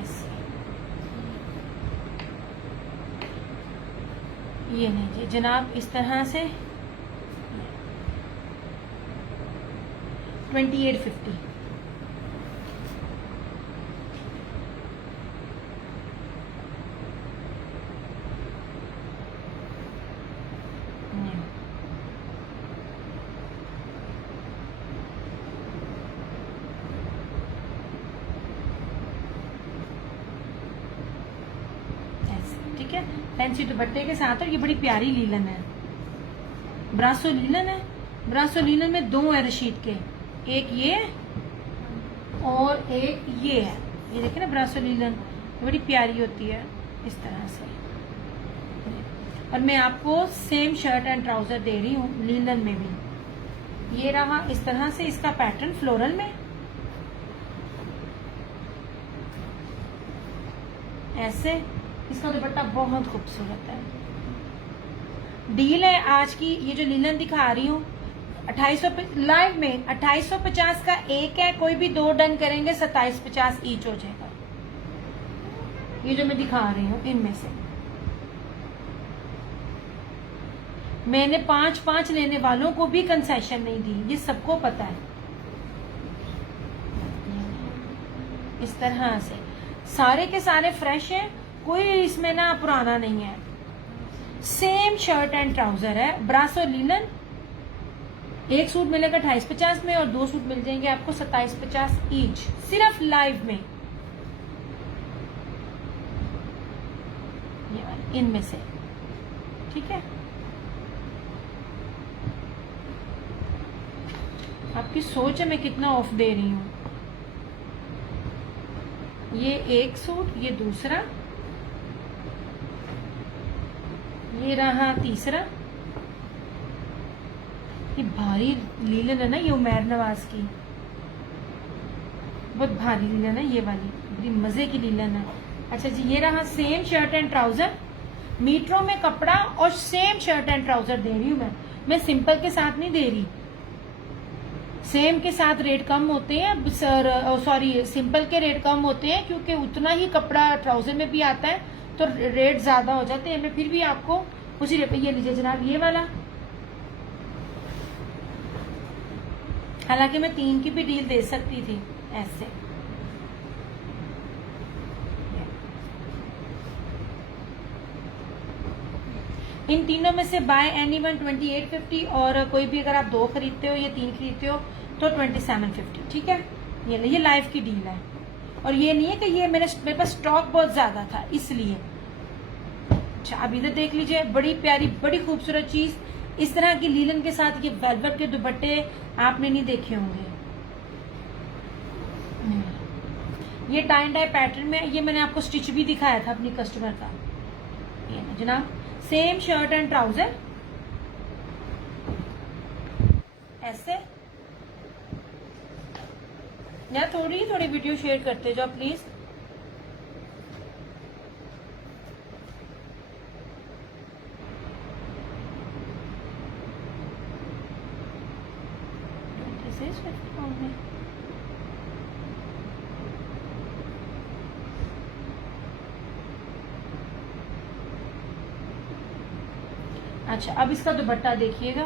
ऐसे, ये नहीं जी जनाब, इस तरह से 2850। ठीक है, फैंसी दुपट्टे के साथ, और ये बड़ी प्यारी लीलन है, ब्रासो लीलन है। ब्रासो लीलन में दो है रशीद के, एक ये और एक ये है। ये देखे ना ब्रासो लीलन, बड़ी प्यारी होती है इस तरह से। और मैं आपको सेम शर्ट एंड ट्राउजर दे रही हूँ लीलन में भी। ये रहा इस तरह से इसका पैटर्न फ्लोरल में, ऐसे। इसका दुपट्टा बहुत खूबसूरत है। डील है आज की, ये जो लीलन दिखा रही हूँ 2800 लाइव में 2850 का एक है, कोई भी दो डन करेंगे 2750 ईच हो जाएगा। ये जो मैं दिखा रही हूँ इनमें से मैंने 5 लेने वालों को भी कंसेशन नहीं दी, ये सबको पता है। इस तरह से सारे के सारे फ्रेश हैं, कोई इसमें ना पुराना नहीं है। सेम शर्ट एंड ट्राउजर है, ब्रासो लिनन। एक सूट मिलेगा 2850 में और दो सूट मिल जाएंगे आपको 2750 ईच, सिर्फ लाइव में। ये इनमें से, ठीक है। आपकी सोच है मैं कितना ऑफ दे रही हूं। ये एक सूट, ये दूसरा, ये रहा तीसरा। ये भारी लीलन है ना, ये उमैर नवाज की बहुत भारी लीलन है, ये वाली बड़ी मजे की लीलन है। अच्छा जी, ये रहा सेम शर्ट एंड ट्राउजर, मीटरों में कपड़ा, और सेम शर्ट एंड ट्राउजर दे रही हूं मैं सिंपल के साथ नहीं दे रही। सेम के साथ रेट कम होते हैं सर, सॉरी सिंपल के रेट कम होते हैं क्योंकि उतना ही कपड़ा ट्राउजर में भी आता है तो रेट ज्यादा हो जाते हैं। मैं फिर भी आपको उसी रेट पे, ये लीजिए जनाब ये वाला। हालांकि मैं 3 की भी डील दे सकती थी, ऐसे। इन तीनों में से बाय एनी वन 2850, और कोई भी अगर आप 2 खरीदते हो या 3 खरीदते हो तो 2750। ठीक है, ये लाइफ की डील है। और ये नहीं है कि ये मेरे पास स्टॉक बहुत ज्यादा था इसलिए। अच्छा, अब इधर देख लीजिए, बड़ी प्यारी बड़ी खूबसूरत चीज, इस तरह की लीलन के साथ ये वेलवेट के दुपट्टे आपने नहीं देखे होंगे। ये टाई एंड डाई पैटर्न में, ये मैंने आपको स्टिच भी दिखाया था अपनी कस्टमर का। ये ना जनाब, सेम शर्ट एंड ट्राउजर ऐसे। यार थोड़ी थोड़ी वीडियो शेयर करते जाओ प्लीज। अच्छा, अब इसका दुपट्टा देखिएगा।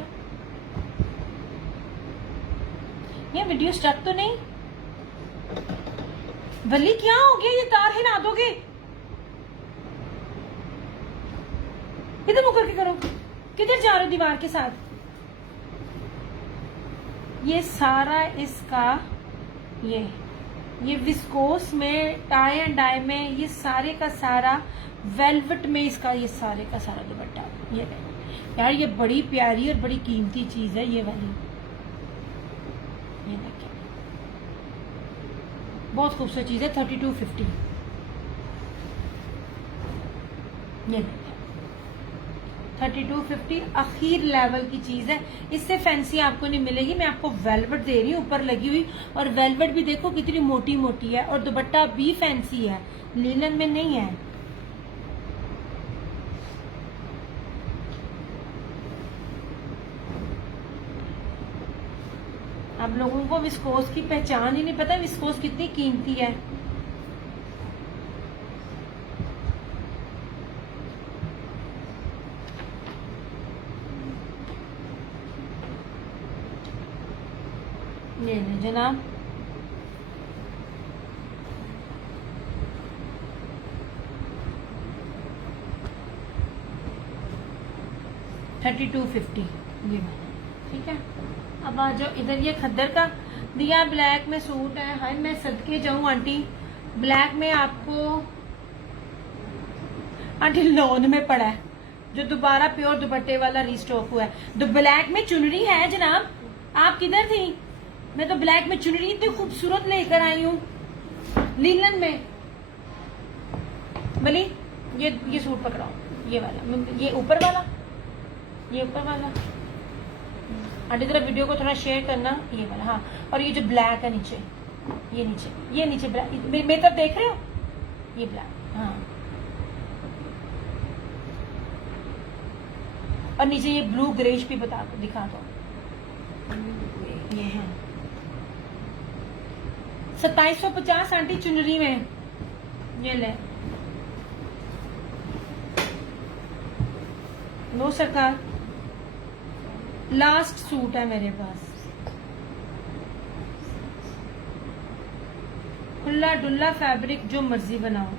ये वीडियो स्टक तो नहीं? वली क्या हो गया, ये तार हिला दोगे? इधर मुकर के करो, किधर जा रहे हो दीवार के साथ? ये सारा इसका ये विस्कोस में, टाई एंड डाई में, ये सारे का सारा वेलवेट में इसका ये सारे का सारा दुपट्टा। ये यार ये बड़ी प्यारी और बड़ी कीमती चीज है ये वाली। ये देखिए, बहुत खूबसूरत चीज है। 3250। ये देखिए 3250 आखिर लेवल की चीज है। इससे फैंसी आपको नहीं मिलेगी। मैं आपको वेलवेट दे रही हूँ ऊपर लगी हुई, और वेलवेट भी देखो कितनी मोटी मोटी है, और दुपट्टा भी फैंसी है, लीलन में नहीं है। आप लोगों को विस्कोस की पहचान ही नहीं पता, विस्कोस कितनी कीमती है। ये जनाब, $3250 ये, ठीक है। अब आ जाओ इधर, ये खद्दर का दिया ब्लैक में सूट है। हाय मैं सदके जाऊं आंटी, ब्लैक में आपको आंटी लॉन में पड़ा है, जो दोबारा प्योर दुपट्टे वाला रीस्टॉक हुआ है। तो ब्लैक में चुनरी है जनाब, आप किधर थी? मैं तो ब्लैक में चुनरी इतनी खूबसूरत लेकर आई हूँ लीलन में। बली ये सूट पकड़ाओ, ये वाला, ये ऊपर वाला, ये ऊपर वाला। आंटी जरा वीडियो को थोड़ा शेयर करना, ये वाला। हाँ, और ये जो ब्लैक है नीचे, ये नीचे ब्लैक, मेरी तरफ देख रहे हो? ये ब्लैक, हाँ। और नीचे ये ब्लू ग्रेश भी दिखा दो। ये है 2750 आंटी चुनरी में। ये ले लो सरकार, लास्ट सूट है मेरे पास। खुला डुल्ला फैब्रिक, जो मर्जी बनाओ,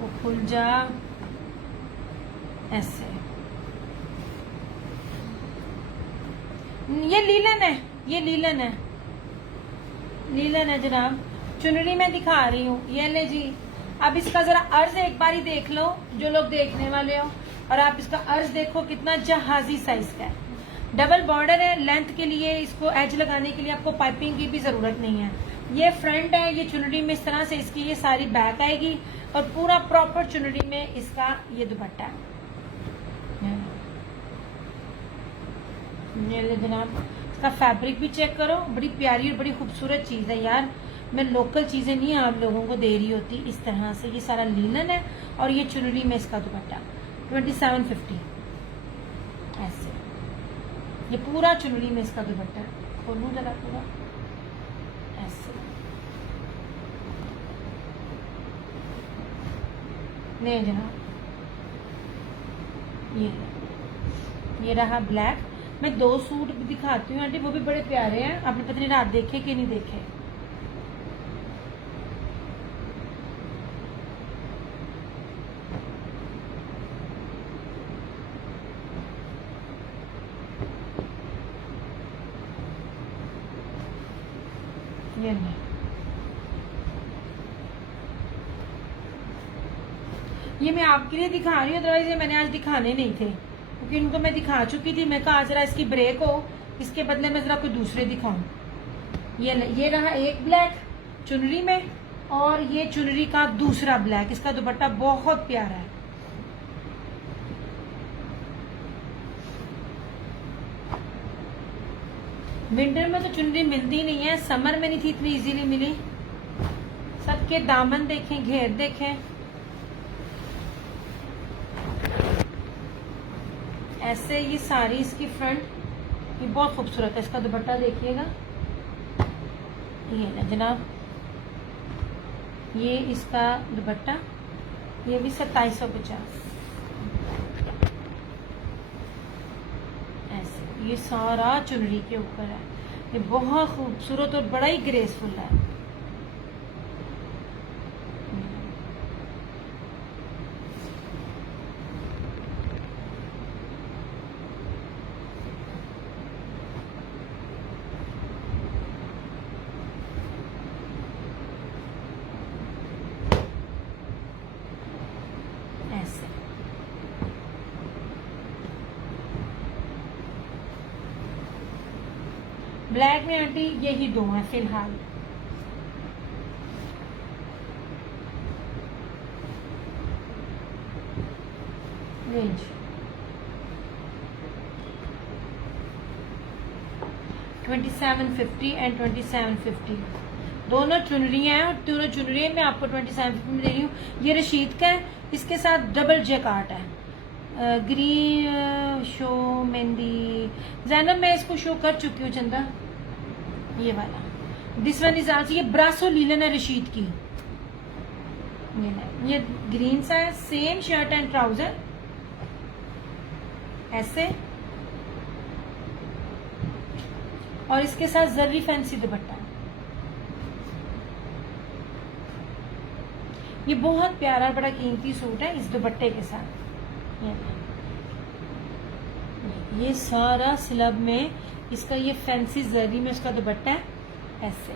वो खुल जा ऐसे। ये लीलन है, ये लीलन है, लीलन है जनाब। चुनरी में दिखा रही हूँ, ये ले जी। अब इसका जरा अर्ज एक बारी देख लो जो लोग देखने वाले हो, और आप इसका अर्ज देखो कितना जहाजी साइज का है। डबल बॉर्डर है, लेंथ के लिए इसको एज लगाने के लिए आपको पाइपिंग की भी जरूरत नहीं है। ये फ्रंट है, ये चुनरी में इस तरह से इसकी ये सारी बैक आएगी, और पूरा प्रॉपर चुनरी में इसका ये दुपट्टा है। ये ले जनाब, इसका फैब्रिक भी चेक करो, बड़ी प्यारी और बड़ी खूबसूरत चीज है यार। मैं लोकल चीजें नहीं आप लोगों को दे रही होती इस तरह से। ये सारा लीलन है, और ये चुनरी में इसका दुपट्टा 2750 ऐसे। ये पूरा चुनरी में इसका दुपट्टा है। खोलूं जरा पूरा ऐसे। नहीं जनाब, ये रहा ब्लैक। मैं 2 सूट भी दिखाती हूँ आंटी, वो भी बड़े प्यारे हैं। आपने पता नहीं रात देखे कि नहीं देखे। ये मैं आपके लिए दिखा रही हूँ, अदरवाइज ये मैंने आज दिखाने नहीं थे, क्योंकि इनको मैं दिखा चुकी थी। मैं कहा जरा इसकी ब्रेक हो, इसके बदले में जरा कोई दूसरे दिखाऊं। ये रहा एक ब्लैक चुनरी में, और ये चुनरी का दूसरा ब्लैक। इसका दुपट्टा बहुत प्यारा है। विंटर में तो चुनरी मिलती नहीं है, समर में नहीं थी इतनी इजीली मिली। सबके दामन देखें, घेर देखें, ऐसे ये सारी इसकी फ्रंट, ये बहुत खूबसूरत है। इसका दुपट्टा देखिएगा, ये ना जनाब, ये इसका दुपट्टा, ये भी 2750। ऐसे ये सारा चुनरी के ऊपर है। ये बहुत खूबसूरत और बड़ा ही ग्रेसफुल है। ब्लैक में आंटी यही 2 हैं फिलहाल। रेंज 2750 एंड 2750 दोनों चुनरियां हैं, और दोनों चुनरियां मैं आपको 2750 में दे रही हूँ। ये रशीद का है, इसके साथ डबल जैकार्ट है। ग्रीन शो मेहंदी जैनब, मैं इसको शो कर चुकी हूँ चंदा। ये वाला दिस वन इज आल्सो, ये ब्रासो लीलन है रशीद की। ये ग्रीन सा है, सेम शर्ट एंड ट्राउजर ऐसे, और इसके साथ जर्री फैंसी दुपट्टा। ये बहुत प्यारा बड़ा कीमती सूट है इस दुपट्टे के साथ। ये सारा सिलब में इसका ये फैंसी जरी में इसका दुपट्टा है ऐसे।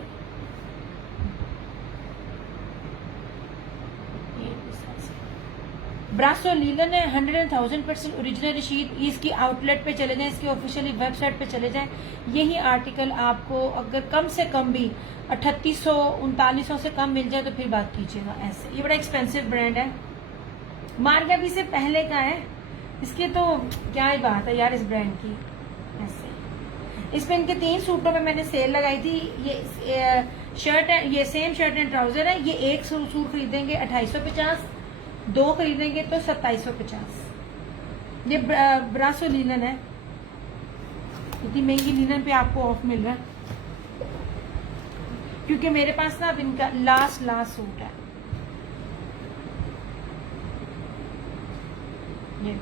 ब्रासो लीलन है, 100,000% ओरिजिनल रशीद। इसकी आउटलेट पे चले जाएं, इसकी ऑफिशियली वेबसाइट पे चले जाएं। यही आर्टिकल आपको अगर कम से कम भी 3800 3900 से कम मिल जाए तो फिर बात कीजिएगा ऐसे। ये बड़ा एक्सपेंसिव ब्रांड है, मार्गा भी से पहले का है। इसकी तो क्या ही बात है यार इस ब्रांड की ऐसे। इस पे इनके 3 सूटों में मैंने सेल लगाई थी। ये शर्ट है, ये सेम शर्ट एंड ट्राउजर है। ये एक सूट खरीदेंगे 2850, 2 खरीदेंगे तो 2750। ये ब्रासो लीलन है, इतनी महंगी लीलन पे आपको ऑफ मिल रहा है, क्योंकि मेरे पास ना अब इनका लास्ट सूट है। ये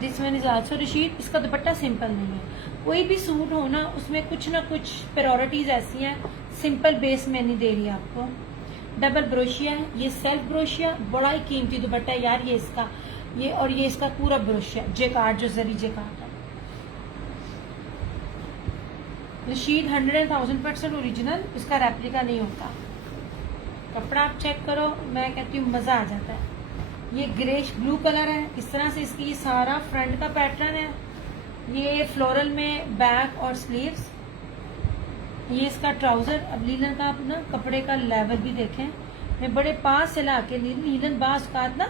this one is also Rashid. इसका दुपट्टा सिंपल नहीं है। कोई भी सूट हो ना उसमें कुछ ना कुछ प्रायोरिटीज ऐसी हैं, सिंपल बेस में नहीं दे रही आपको। डबल ब्रोशिया है, ये सेल्फ ब्रोशिया, बड़ा ही कीमती दुपट्टा है यार ये इसका। ये और ये इसका पूरा ब्रोशिया जेकार्ड, जो जरी जेकार्ड है। रशीद 100,000% ओरिजिनल, इसका रेप्लिका नहीं होता। कपड़ा आप चेक करो, मैं कहती हूँ मजा आ जाता है। ये ग्रेश ब्लू कलर है, इस तरह से इसकी सारा फ्रंट का पैटर्न है। ये फ्लोरल में बैक और स्लीव्स। ये इसका ट्राउजर। अब लीलन का आप ना कपड़े का लेवल भी देखें, मैं बड़े पास से ला के लीलन बास का ना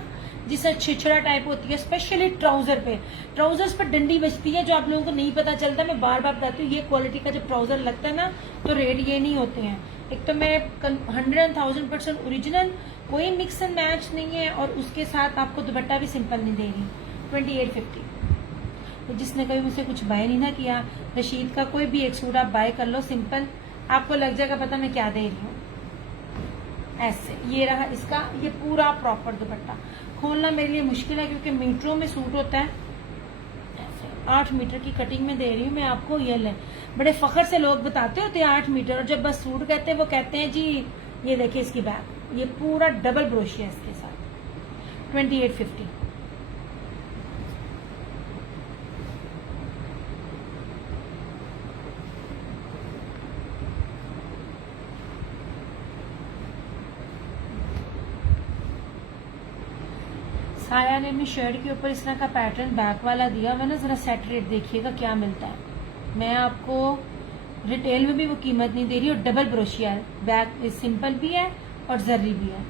जिससे छिछड़ा टाइप होती है, स्पेशली ट्राउजर पे। ट्राउजर्स पर डंडी बचती है जो आप लोगों को नहीं पता चलता। मैं बार बार बताती हूँ, ये क्वालिटी का जब ट्राउजर लगता है ना तो रेट ये नहीं होते हैं। एक तो मैं 100,000% ओरिजिनल, कोई मिक्स एंड मैच नहीं है, और उसके साथ आपको दुपट्टा भी सिंपल नहीं दे रही। 2850। तो जिसने कभी मुझसे कुछ बाय नहीं ना किया, रशीद का कोई भी एक सूट आप बाय कर लो सिंपल, आपको लग जाएगा पता मैं क्या दे रही हूँ ऐसे ये रहा इसका, ये पूरा प्रॉपर दुपट्टा। खोलना मेरे लिए मुश्किल है क्योंकि मीटरों में सूट होता है। ऐसे 8 मीटर की कटिंग में दे रही हूँ मैं आपको। ये ले, बड़े फखर से लोग बताते होते हैं 8 मीटर, और जब बस सूट कहते हैं वो कहते हैं जी ये देखिए इसकी बैक, ये पूरा डबल ब्रोशिया इसके साथ 2850। साया ने अपनी शर्ट के ऊपर इस तरह का पैटर्न बैक वाला दिया हुआ ना, जरा सेट रेट देखिएगा क्या मिलता है। मैं आपको रिटेल में भी वो कीमत नहीं दे रही, और डबल ब्रोशिया है, बैक सिंपल भी है और जर्री भी है।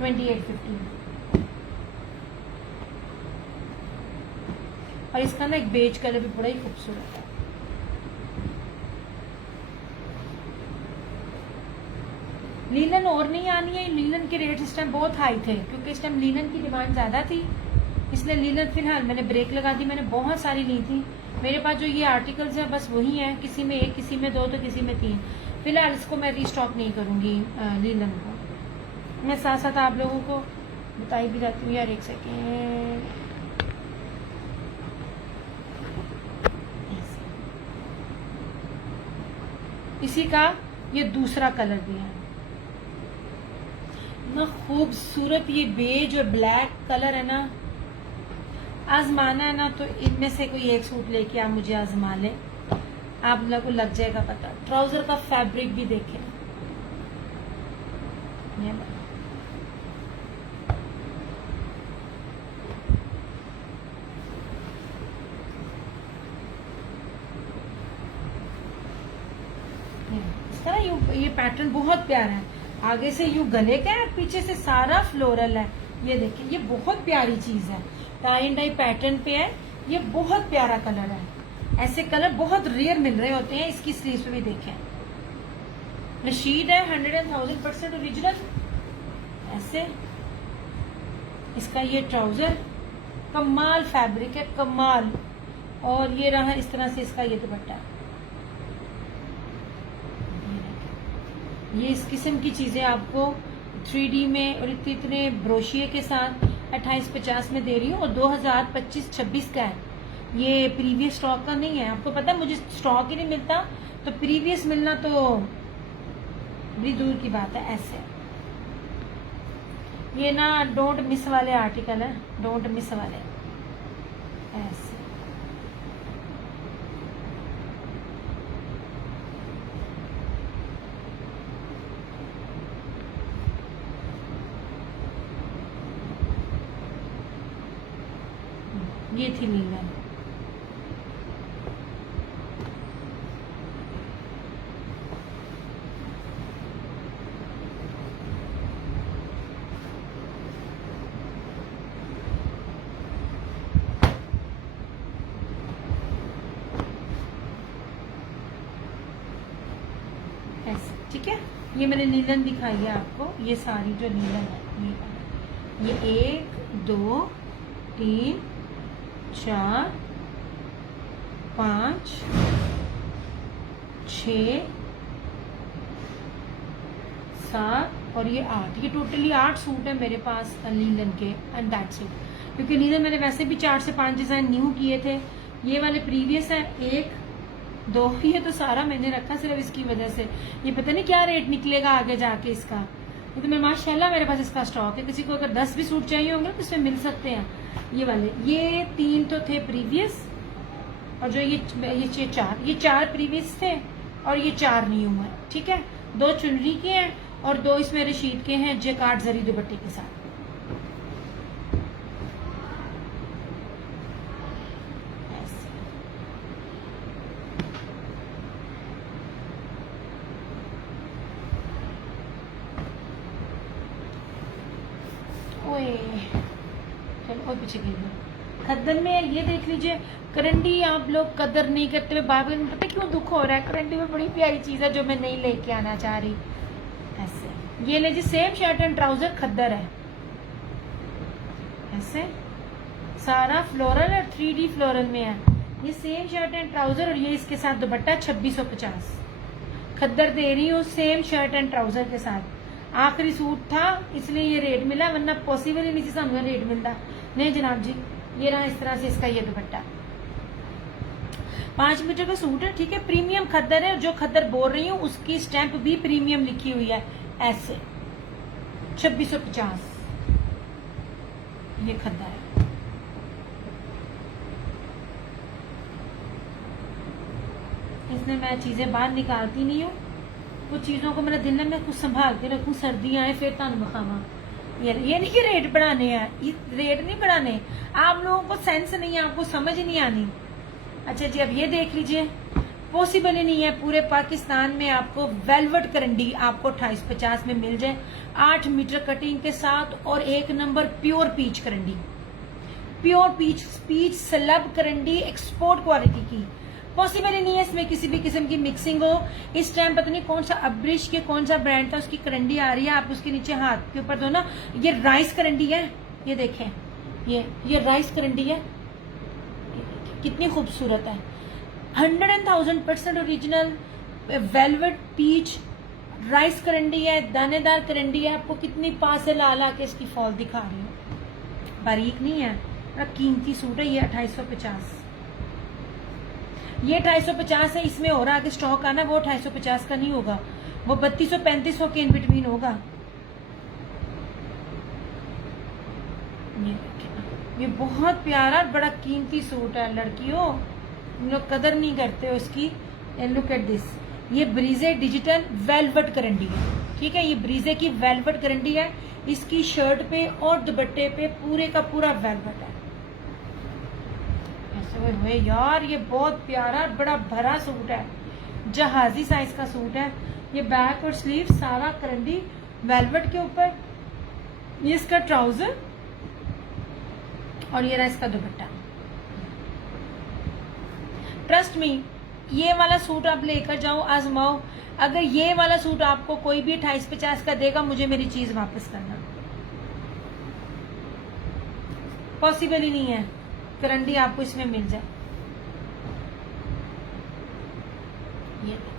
2850। और इसका ना एक बेज कलर भी बड़ा ही खूबसूरत है। लीलन और नहीं आनी है, लीलन के रेट इस टाइम बहुत हाई थे क्योंकि इस टाइम लीलन की डिमांड ज्यादा थी, इसलिए लीलन फिलहाल मैंने ब्रेक लगा दी। मैंने बहुत सारी ली थी, मेरे पास जो ये आर्टिकल्स हैं बस वही हैं, किसी में 1, किसी में 2 तो किसी में 3। फिलहाल इसको मैं रीस्टॉक नहीं करूंगी लीलन को। मैं साथ साथ आप लोगों को बताई भी जाती हूँ यार, एक सेकेंड। इसी का ये दूसरा कलर भी है ना, खूबसूरत ये बेज और ब्लैक कलर है ना। आजमाना है ना तो इनमें से कोई एक सूट लेके आप मुझे आजमा ले, आप लोगों को लग जाएगा पता। ट्राउजर का फैब्रिक भी देखें, इस तरह ये पैटर्न बहुत प्यारा है। आगे से यू गले का है, पीछे से सारा फ्लोरल है। ये देखिए ये बहुत प्यारी चीज है, टाई एंड डाई पैटर्न पे है, ये बहुत प्यारा कलर है। ऐसे कलर बहुत रेयर मिल रहे होते हैं। इसकी स्लीव्स पे भी देखें, नशीद है, 100,000% ओरिजिनल। ऐसे इसका ये ट्राउजर कमाल फैब्रिक है, कमाल। और ये रहा इस तरह से इसका ये दुपट्टा। ये इस किस्म की चीजें आपको 3D में और इतने ब्रोशिये के साथ 2850 में दे रही हूँ, और 2025-26 का है। ये प्रीवियस स्टॉक का नहीं है। आपको पता है मुझे स्टॉक ही नहीं मिलता, तो प्रीवियस मिलना तो बड़ी दूर की बात है। ऐसे ये ना डोंट मिस वाले आर्टिकल है, डोंट मिस वाले। ऐसे ये थी नीला। ऐसे ठीक है, ये मैंने नीलन दिखाई है आपको। ये सारी जो नीलन है, ये 1 2 3 4 5 6 7 और ये 8, ये टोटली 8 सूट है मेरे पास लीलन के, एंड दैट्स इट। क्योंकि लीलन मैंने वैसे भी 4 से 5 डिजाइन न्यू किए थे, ये वाले प्रीवियस है 1 2, ये तो सारा मैंने रखा सिर्फ इसकी वजह से। ये पता नहीं क्या रेट निकलेगा आगे जाके इसका, तो मैं माशाल्लाह मेरे पास इसका स्टॉक है। किसी को अगर 10 भी सूट चाहिए होंगे तो इसमें मिल सकते हैं। ये वाले ये 3 तो थे प्रीवियस, और जो ये 4, ये 4 प्रीवियस थे और ये 4 न्यू है। ठीक है, 2 चुनरी के हैं और 2 इसमें रशीद के हैं जेकार्ड जरी दुपट्टे के साथ। चलो और पीछे गई खद्दन में ये देख लीजिए, करंडी आप लोग कदर नहीं करते हुए बाबा में पता क्यों दुख हो रहा है। करंडी में बड़ी प्यारी चीज है जो मैं नहीं लेके आना चाह रही। ऐसे ये ले जी, सेम शर्ट एंड ट्राउजर खद्दर है। ऐसे सारा फ्लोरल और 3D फ्लोरल में है। ये सेम शर्ट एंड ट्राउजर और ये इसके साथ दुपट्टा 2650। खद्दर दे रही हूँ सेम शर्ट एंड ट्राउजर के साथ। आखिरी सूट था इसलिए ये रेट मिला, वरना पॉसिबल ही नहीं थी सामने रेट मिलता। नहीं जनाब जी, ये रहा इस तरह से इसका ये दुपट्टा। 5 मीटर का सूट है, ठीक है, प्रीमियम खद्दर है। जो खद्दर बोल रही हूँ उसकी स्टैंप भी प्रीमियम लिखी हुई है ऐसे। 2650 ये खद्दर है। इसमें मैं चीजें बाहर निकालती नहीं हूँ, कुछ चीजों को मेरा दिल है मैं कुछ संभाल के रखूँ, सर्दियां आए फिर तुम बखावा। ये नहीं कि रेट बढ़ाने हैं, रेट नहीं बढ़ाने, आप लोगों को सेंस नहीं है, आपको समझ नहीं आनी। अच्छा जी, अब ये देख लीजिए, पॉसिबल ही नहीं है पूरे पाकिस्तान में आपको वेलवेट करंडी आपको 2850 में मिल जाए, 8 मीटर कटिंग के साथ, और 1 नंबर प्योर पीच करंडी, प्योर पीच सलब करंडी एक्सपोर्ट क्वालिटी की। पॉसिबल ही नहीं है इसमें किसी भी किस्म की मिक्सिंग हो। इस टाइम पता नहीं कौन सा अब्रिश के कौन सा ब्रांड था, उसकी करंडी आ रही है, आप उसके नीचे हाथ के ऊपर दो ना, ये राइस करंडी है, ये देखें, ये राइस करंडी है, कितनी खूबसूरत है। 100,000% ओरिजिनल वेलवेट पीच राइस करंडी है, दानेदार करंडी है। आपको कितनी पास से ला के इसकी फॉल दिखा रही हूँ, बारीक नहीं है, बड़ा कीमती सूट है। ये 2850, ये 250 है। इसमें और आगे स्टॉक आना, वो 250 का नहीं होगा, वो 3200-3500 के इन बिटवीन होगा। ये बहुत प्यारा बड़ा कीमती सूट है लड़कियों, हम लोग कदर नहीं करते हो इसकी। एंड लुक एट दिस, ये ब्रीजे डिजिटल वेलवेट करंडी है, ठीक है, ये ब्रीजे की वेलवेट करंडी है। इसकी शर्ट पे और दुपट्टे पे पूरे का पूरा वेलवेट है। ऐसे हुए यार, ये बहुत प्यारा बड़ा भरा सूट है, जहाजी साइज का सूट है। ये बैक और स्लीव सारा करंडी वेलवेट के ऊपर, ये इसका ट्राउजर और ये रहा इसका दुपट्टा। ट्रस्ट मी, ये वाला सूट आप लेकर जाओ, आजमाओ। अगर ये वाला सूट आपको कोई भी 2850 का देगा, मुझे मेरी चीज वापस करना। पॉसिबल ही नहीं है करंडी आपको इसमें मिल जाए।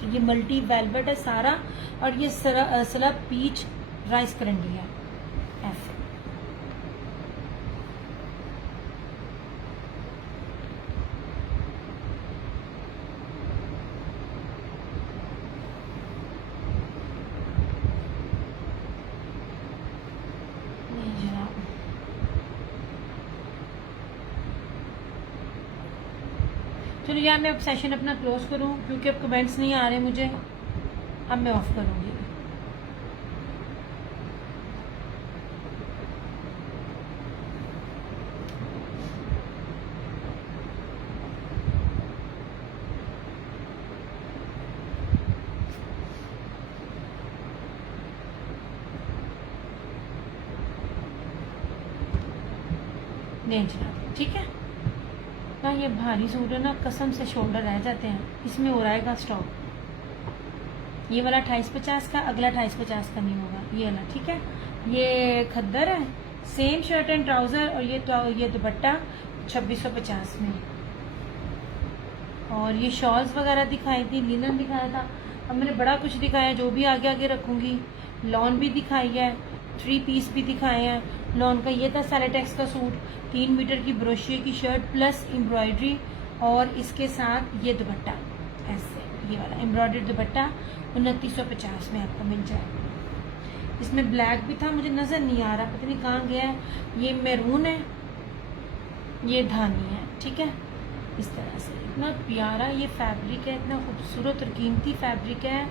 ये मल्टी वेलवेट है सारा, और ये सलब पीच राइस करंडी है ऐसे। चलो यार, मैं अब सेशन अपना क्लोज करूं क्योंकि अब कमेंट्स नहीं आ रहे मुझे, अब मैं ऑफ करूंगी। नहीं जनाब, ठीक है ना, ये भारी सूट है ना, कसम से शोल्डर रह जाते हैं। इसमें हो रहेगा स्टॉक। ये वाला 2850 का, अगला 2850 का नहीं होगा, ये वाला, ठीक है। ये खद्दर है, सेम शर्ट एंड ट्राउजर, और ये दुपट्टा 2650 में। और ये शॉल्स वगैरह दिखाई थी, लिनन दिखाया था, अब मैंने बड़ा कुछ दिखाया, जो भी आगे आगे रखूंगी। लॉन भी दिखाई है, 3 पीस भी दिखाए हैं। लॉन का ये था सेलेटेक्स का सूट, 3 मीटर की ब्रोशिये की शर्ट प्लस एम्ब्रॉयडरी, और इसके साथ ये दुपट्टा ऐसे, ये वाला एम्ब्रॉयडरी दुपट्टा 2950 में आपको मिल जाए। इसमें ब्लैक भी था, मुझे नजर नहीं आ रहा, पता नहीं कहाँ गया है। ये मैरून है, ये धानी है, ठीक है, इस तरह से। इतना प्यारा ये फैब्रिक है, इतना खूबसूरत और कीमती फैब्रिक है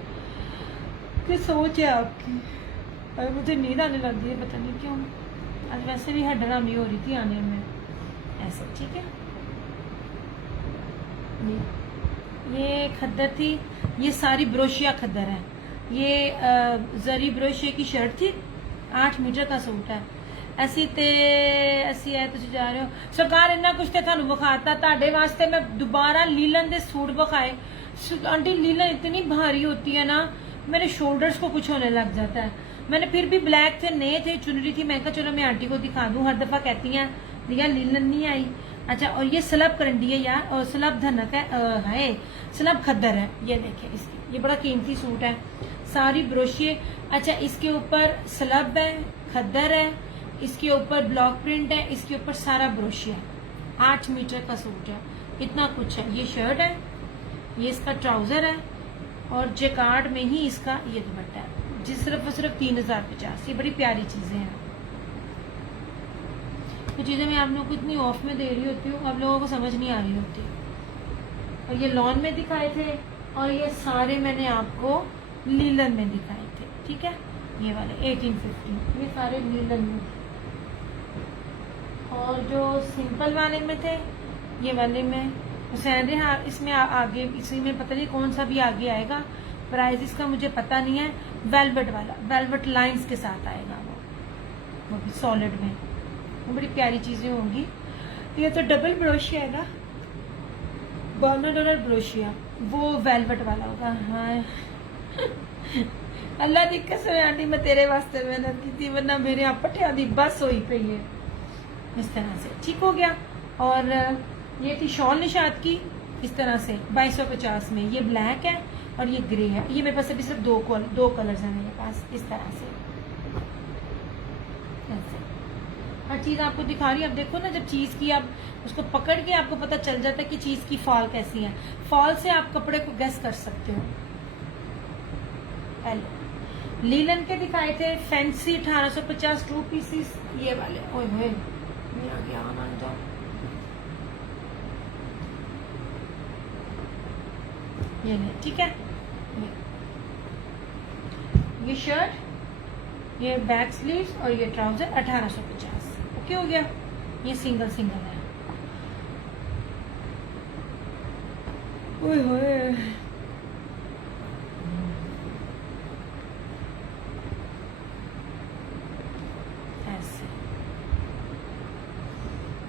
कि सोच है आपकी। और मुझे नींद आने लग गई है, पता नहीं क्यों, आज वैसे भी हड्डराम नहीं हो रही थी आने में ऐसे, ठीक है। ये खद्दर थी, ये सारी ब्रोशिया खद्दर है। ये जरी ब्रोशिया की शर्ट थी, 8 मीटर का सूट है। ਅਸੀਂ है तुम जा रहे हो सरकार, इन्ना कुछ तो थानू विखाता, ताडे वास्ते मैं दोबारा लीलन दे सूट विखाए। आंटी लीलन इतनी भारी होती है ना, मेरे शोल्डर्स को कुछ होने लग जाता है। मैंने फिर भी ब्लैक थे, नए थे, चुनरी थी, मैं कहा चलो मैं आंटी को दिखा दूं। हर दफा कहती हैं दिया लीलन नहीं आई, अच्छा, और ये सलब करंडी है यार, और सलब धनक है सलब खद्दर है। ये देखिए इसकी, ये बड़ा कीमती सूट है, सारी ब्रोशिये। अच्छा, इसके ऊपर सलब है, खद्दर है, इसके ऊपर ब्लॉक प्रिंट है, इसके ऊपर सारा ब्रोशिया है। 8 मीटर का सूट है, इतना कुछ है। ये शर्ट है, ये इसका ट्राउजर है, और जेकार्ड में ही इसका ये दुपट्टा है, जिस सिर्फ 3050। ये बड़ी प्यारी चीजें हैं। ये चीजें मैं आप लोगों को इतनी ऑफ में दे रही होती हूँ, आप लोगों को समझ नहीं आ रही होती। और ये लॉन में दिखाए थे, और ये सारे मैंने आपको लीलन में दिखाए थे, ठीक है। ये वाले 1850, ये सारे लीलन में थे। और जो सिंपल वाले में थे, ये वाले में हुसैन, हाँ इसमें आगे, इसी में पता नहीं कौन सा भी आगे आएगा, प्राइस इसका मुझे पता नहीं है। वेलवेट वाला, वेलवेट लाइंस के साथ आएगा वो भी सॉलिड में, वो बड़ी प्यारी चीजें होंगी। ये तो डबल ब्रोशिया है ना, $52 ब्रोशिया, वो वेलवेट वाला होगा। हाँ अल्लाह दी कसम आंटी, मैं तेरे वास्ते मेहनत की थी, वरना मेरे यहाँ पटिया दी बस होई पई है। इस तरह से ठीक हो गया। और ये थी शॉल निशात की, इस तरह से 2250 में। ये ब्लैक है और ये ग्रे है। ये मेरे पास अभी सिर्फ दो कलर्स हैं मेरे पास, इस तरह से। ऐसे हर चीज आपको दिखा रही है। अब देखो ना, जब चीज की आप उसको पकड़ के आपको पता चल जाता है कि चीज की फॉल कैसी है। फॉल से आप कपड़े को गेस कर सकते हो। लीलन के दिखाए थे फैंसी 1850 2 पीसीस, ये वाले। ओए होए, मेरा क्या मान जाओ। ये नहीं, ठीक है। ये शर्ट, ये बैक स्लीव्स और ये ट्राउजर 1850। ओके हो गया। ये सिंगल सिंगल है। ओए होए,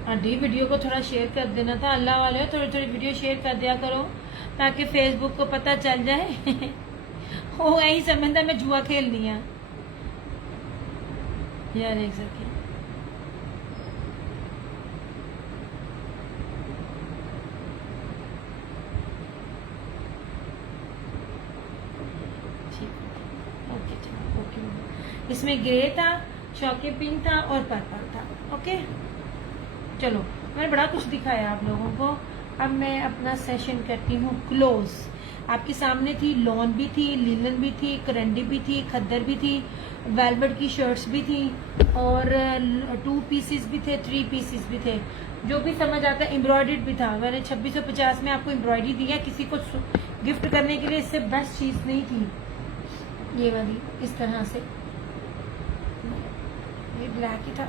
आंटी वीडियो को थोड़ा शेयर कर देना था। अल्लाह वाले थोड़ी थोड़ी वीडियो शेयर कर दिया करो, ताकि फेसबुक को पता चल जाए। ओ यही समझता मैं जुआ खेलनी है यार, एक सके। ओके चलो, ओके। इसमें ग्रे था, चौके पिंक था और पर्पल था। ओके चलो, मैंने बड़ा कुछ दिखाया आप लोगों को। अब मैं अपना सेशन करती हूँ क्लोज। आपके सामने थी, लॉन भी थी, लीलन भी थी, करंडी भी थी, खद्दर भी थी, वेलवेट की शर्ट्स भी थी, और 2 पीसेस भी थे, 3 पीसेस भी थे। जो भी समझ आता है, एम्ब्रॉयडर्ड भी था। मैंने 2650 में आपको एम्ब्रॉयडरी दी है, किसी को गिफ्ट करने के लिए इससे बेस्ट चीज नहीं थी। ये वाली इस तरह से, ये ब्लैक ही था।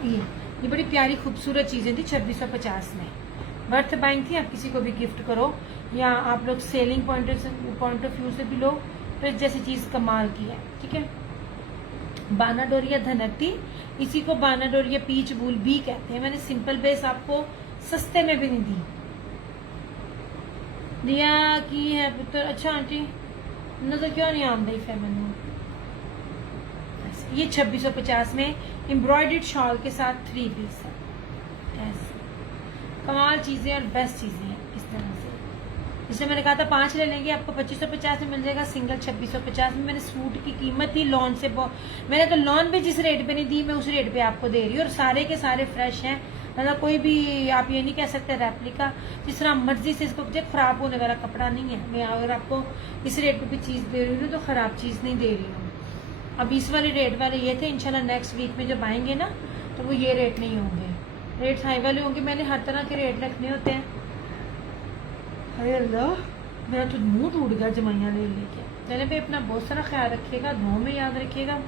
ये बड़ी प्यारी खूबसूरत चीजें थी 2650 में। वर्थ बाइंग थी। आप किसी को भी गिफ्ट करो, या आप लोग सेलिंग पॉइंट ऑफ व्यू से भी लो, तो इस जैसी चीज कमाल की है। ठीक है। बाना डोरिया धनक थी, इसी को बाना डोरिया पीच वूल भी कहते हैं। मैंने सिंपल बेस आपको सस्ते में भी नहीं दी। दिया की है पुत्र। अच्छा आंटी नजर क्यों नहीं आम दई मैनू। ये 2650 में एम्ब्रॉयडर्ड शॉल के साथ 3 पीस है। ऐसे कमाल चीजें और बेस्ट चीजें हैं इस तरह से। जिसमें मैंने कहा था 5 ले लेंगे, आपको 2550 में मिल जाएगा सिंगल। 2650 में मैंने सूट की कीमत थी लॉन से मैंने तो लॉन भी जिस रेट पे नहीं दी, मैं उस रेट पे आपको दे रही हूँ। और सारे के सारे फ्रेश हैं, मतलब कोई भी आप ये नहीं कह सकते रेप्लिका। जिस तरह मर्जी से इसको, खराब होने वाला कपड़ा नहीं है। मैं अगर आपको इस रेट पे भी चीज दे रही हूँ तो खराब चीज नहीं दे रही हूँ। अब इस वाले रेट वाले ये थे। इंशाल्लाह नेक्स्ट वीक में जब आएंगे ना, तो वो ये रेट नहीं होंगे, रेट हाई वाले होंगे। मैंने हर तरह के रेट रखने होते हैं। अरे अल्लाह, मेरा तो मुंह टूट गया जमाइया ले लेके। चले भाई, अपना बहुत सारा ख्याल रखिएगा, दुआ में याद रखिएगा।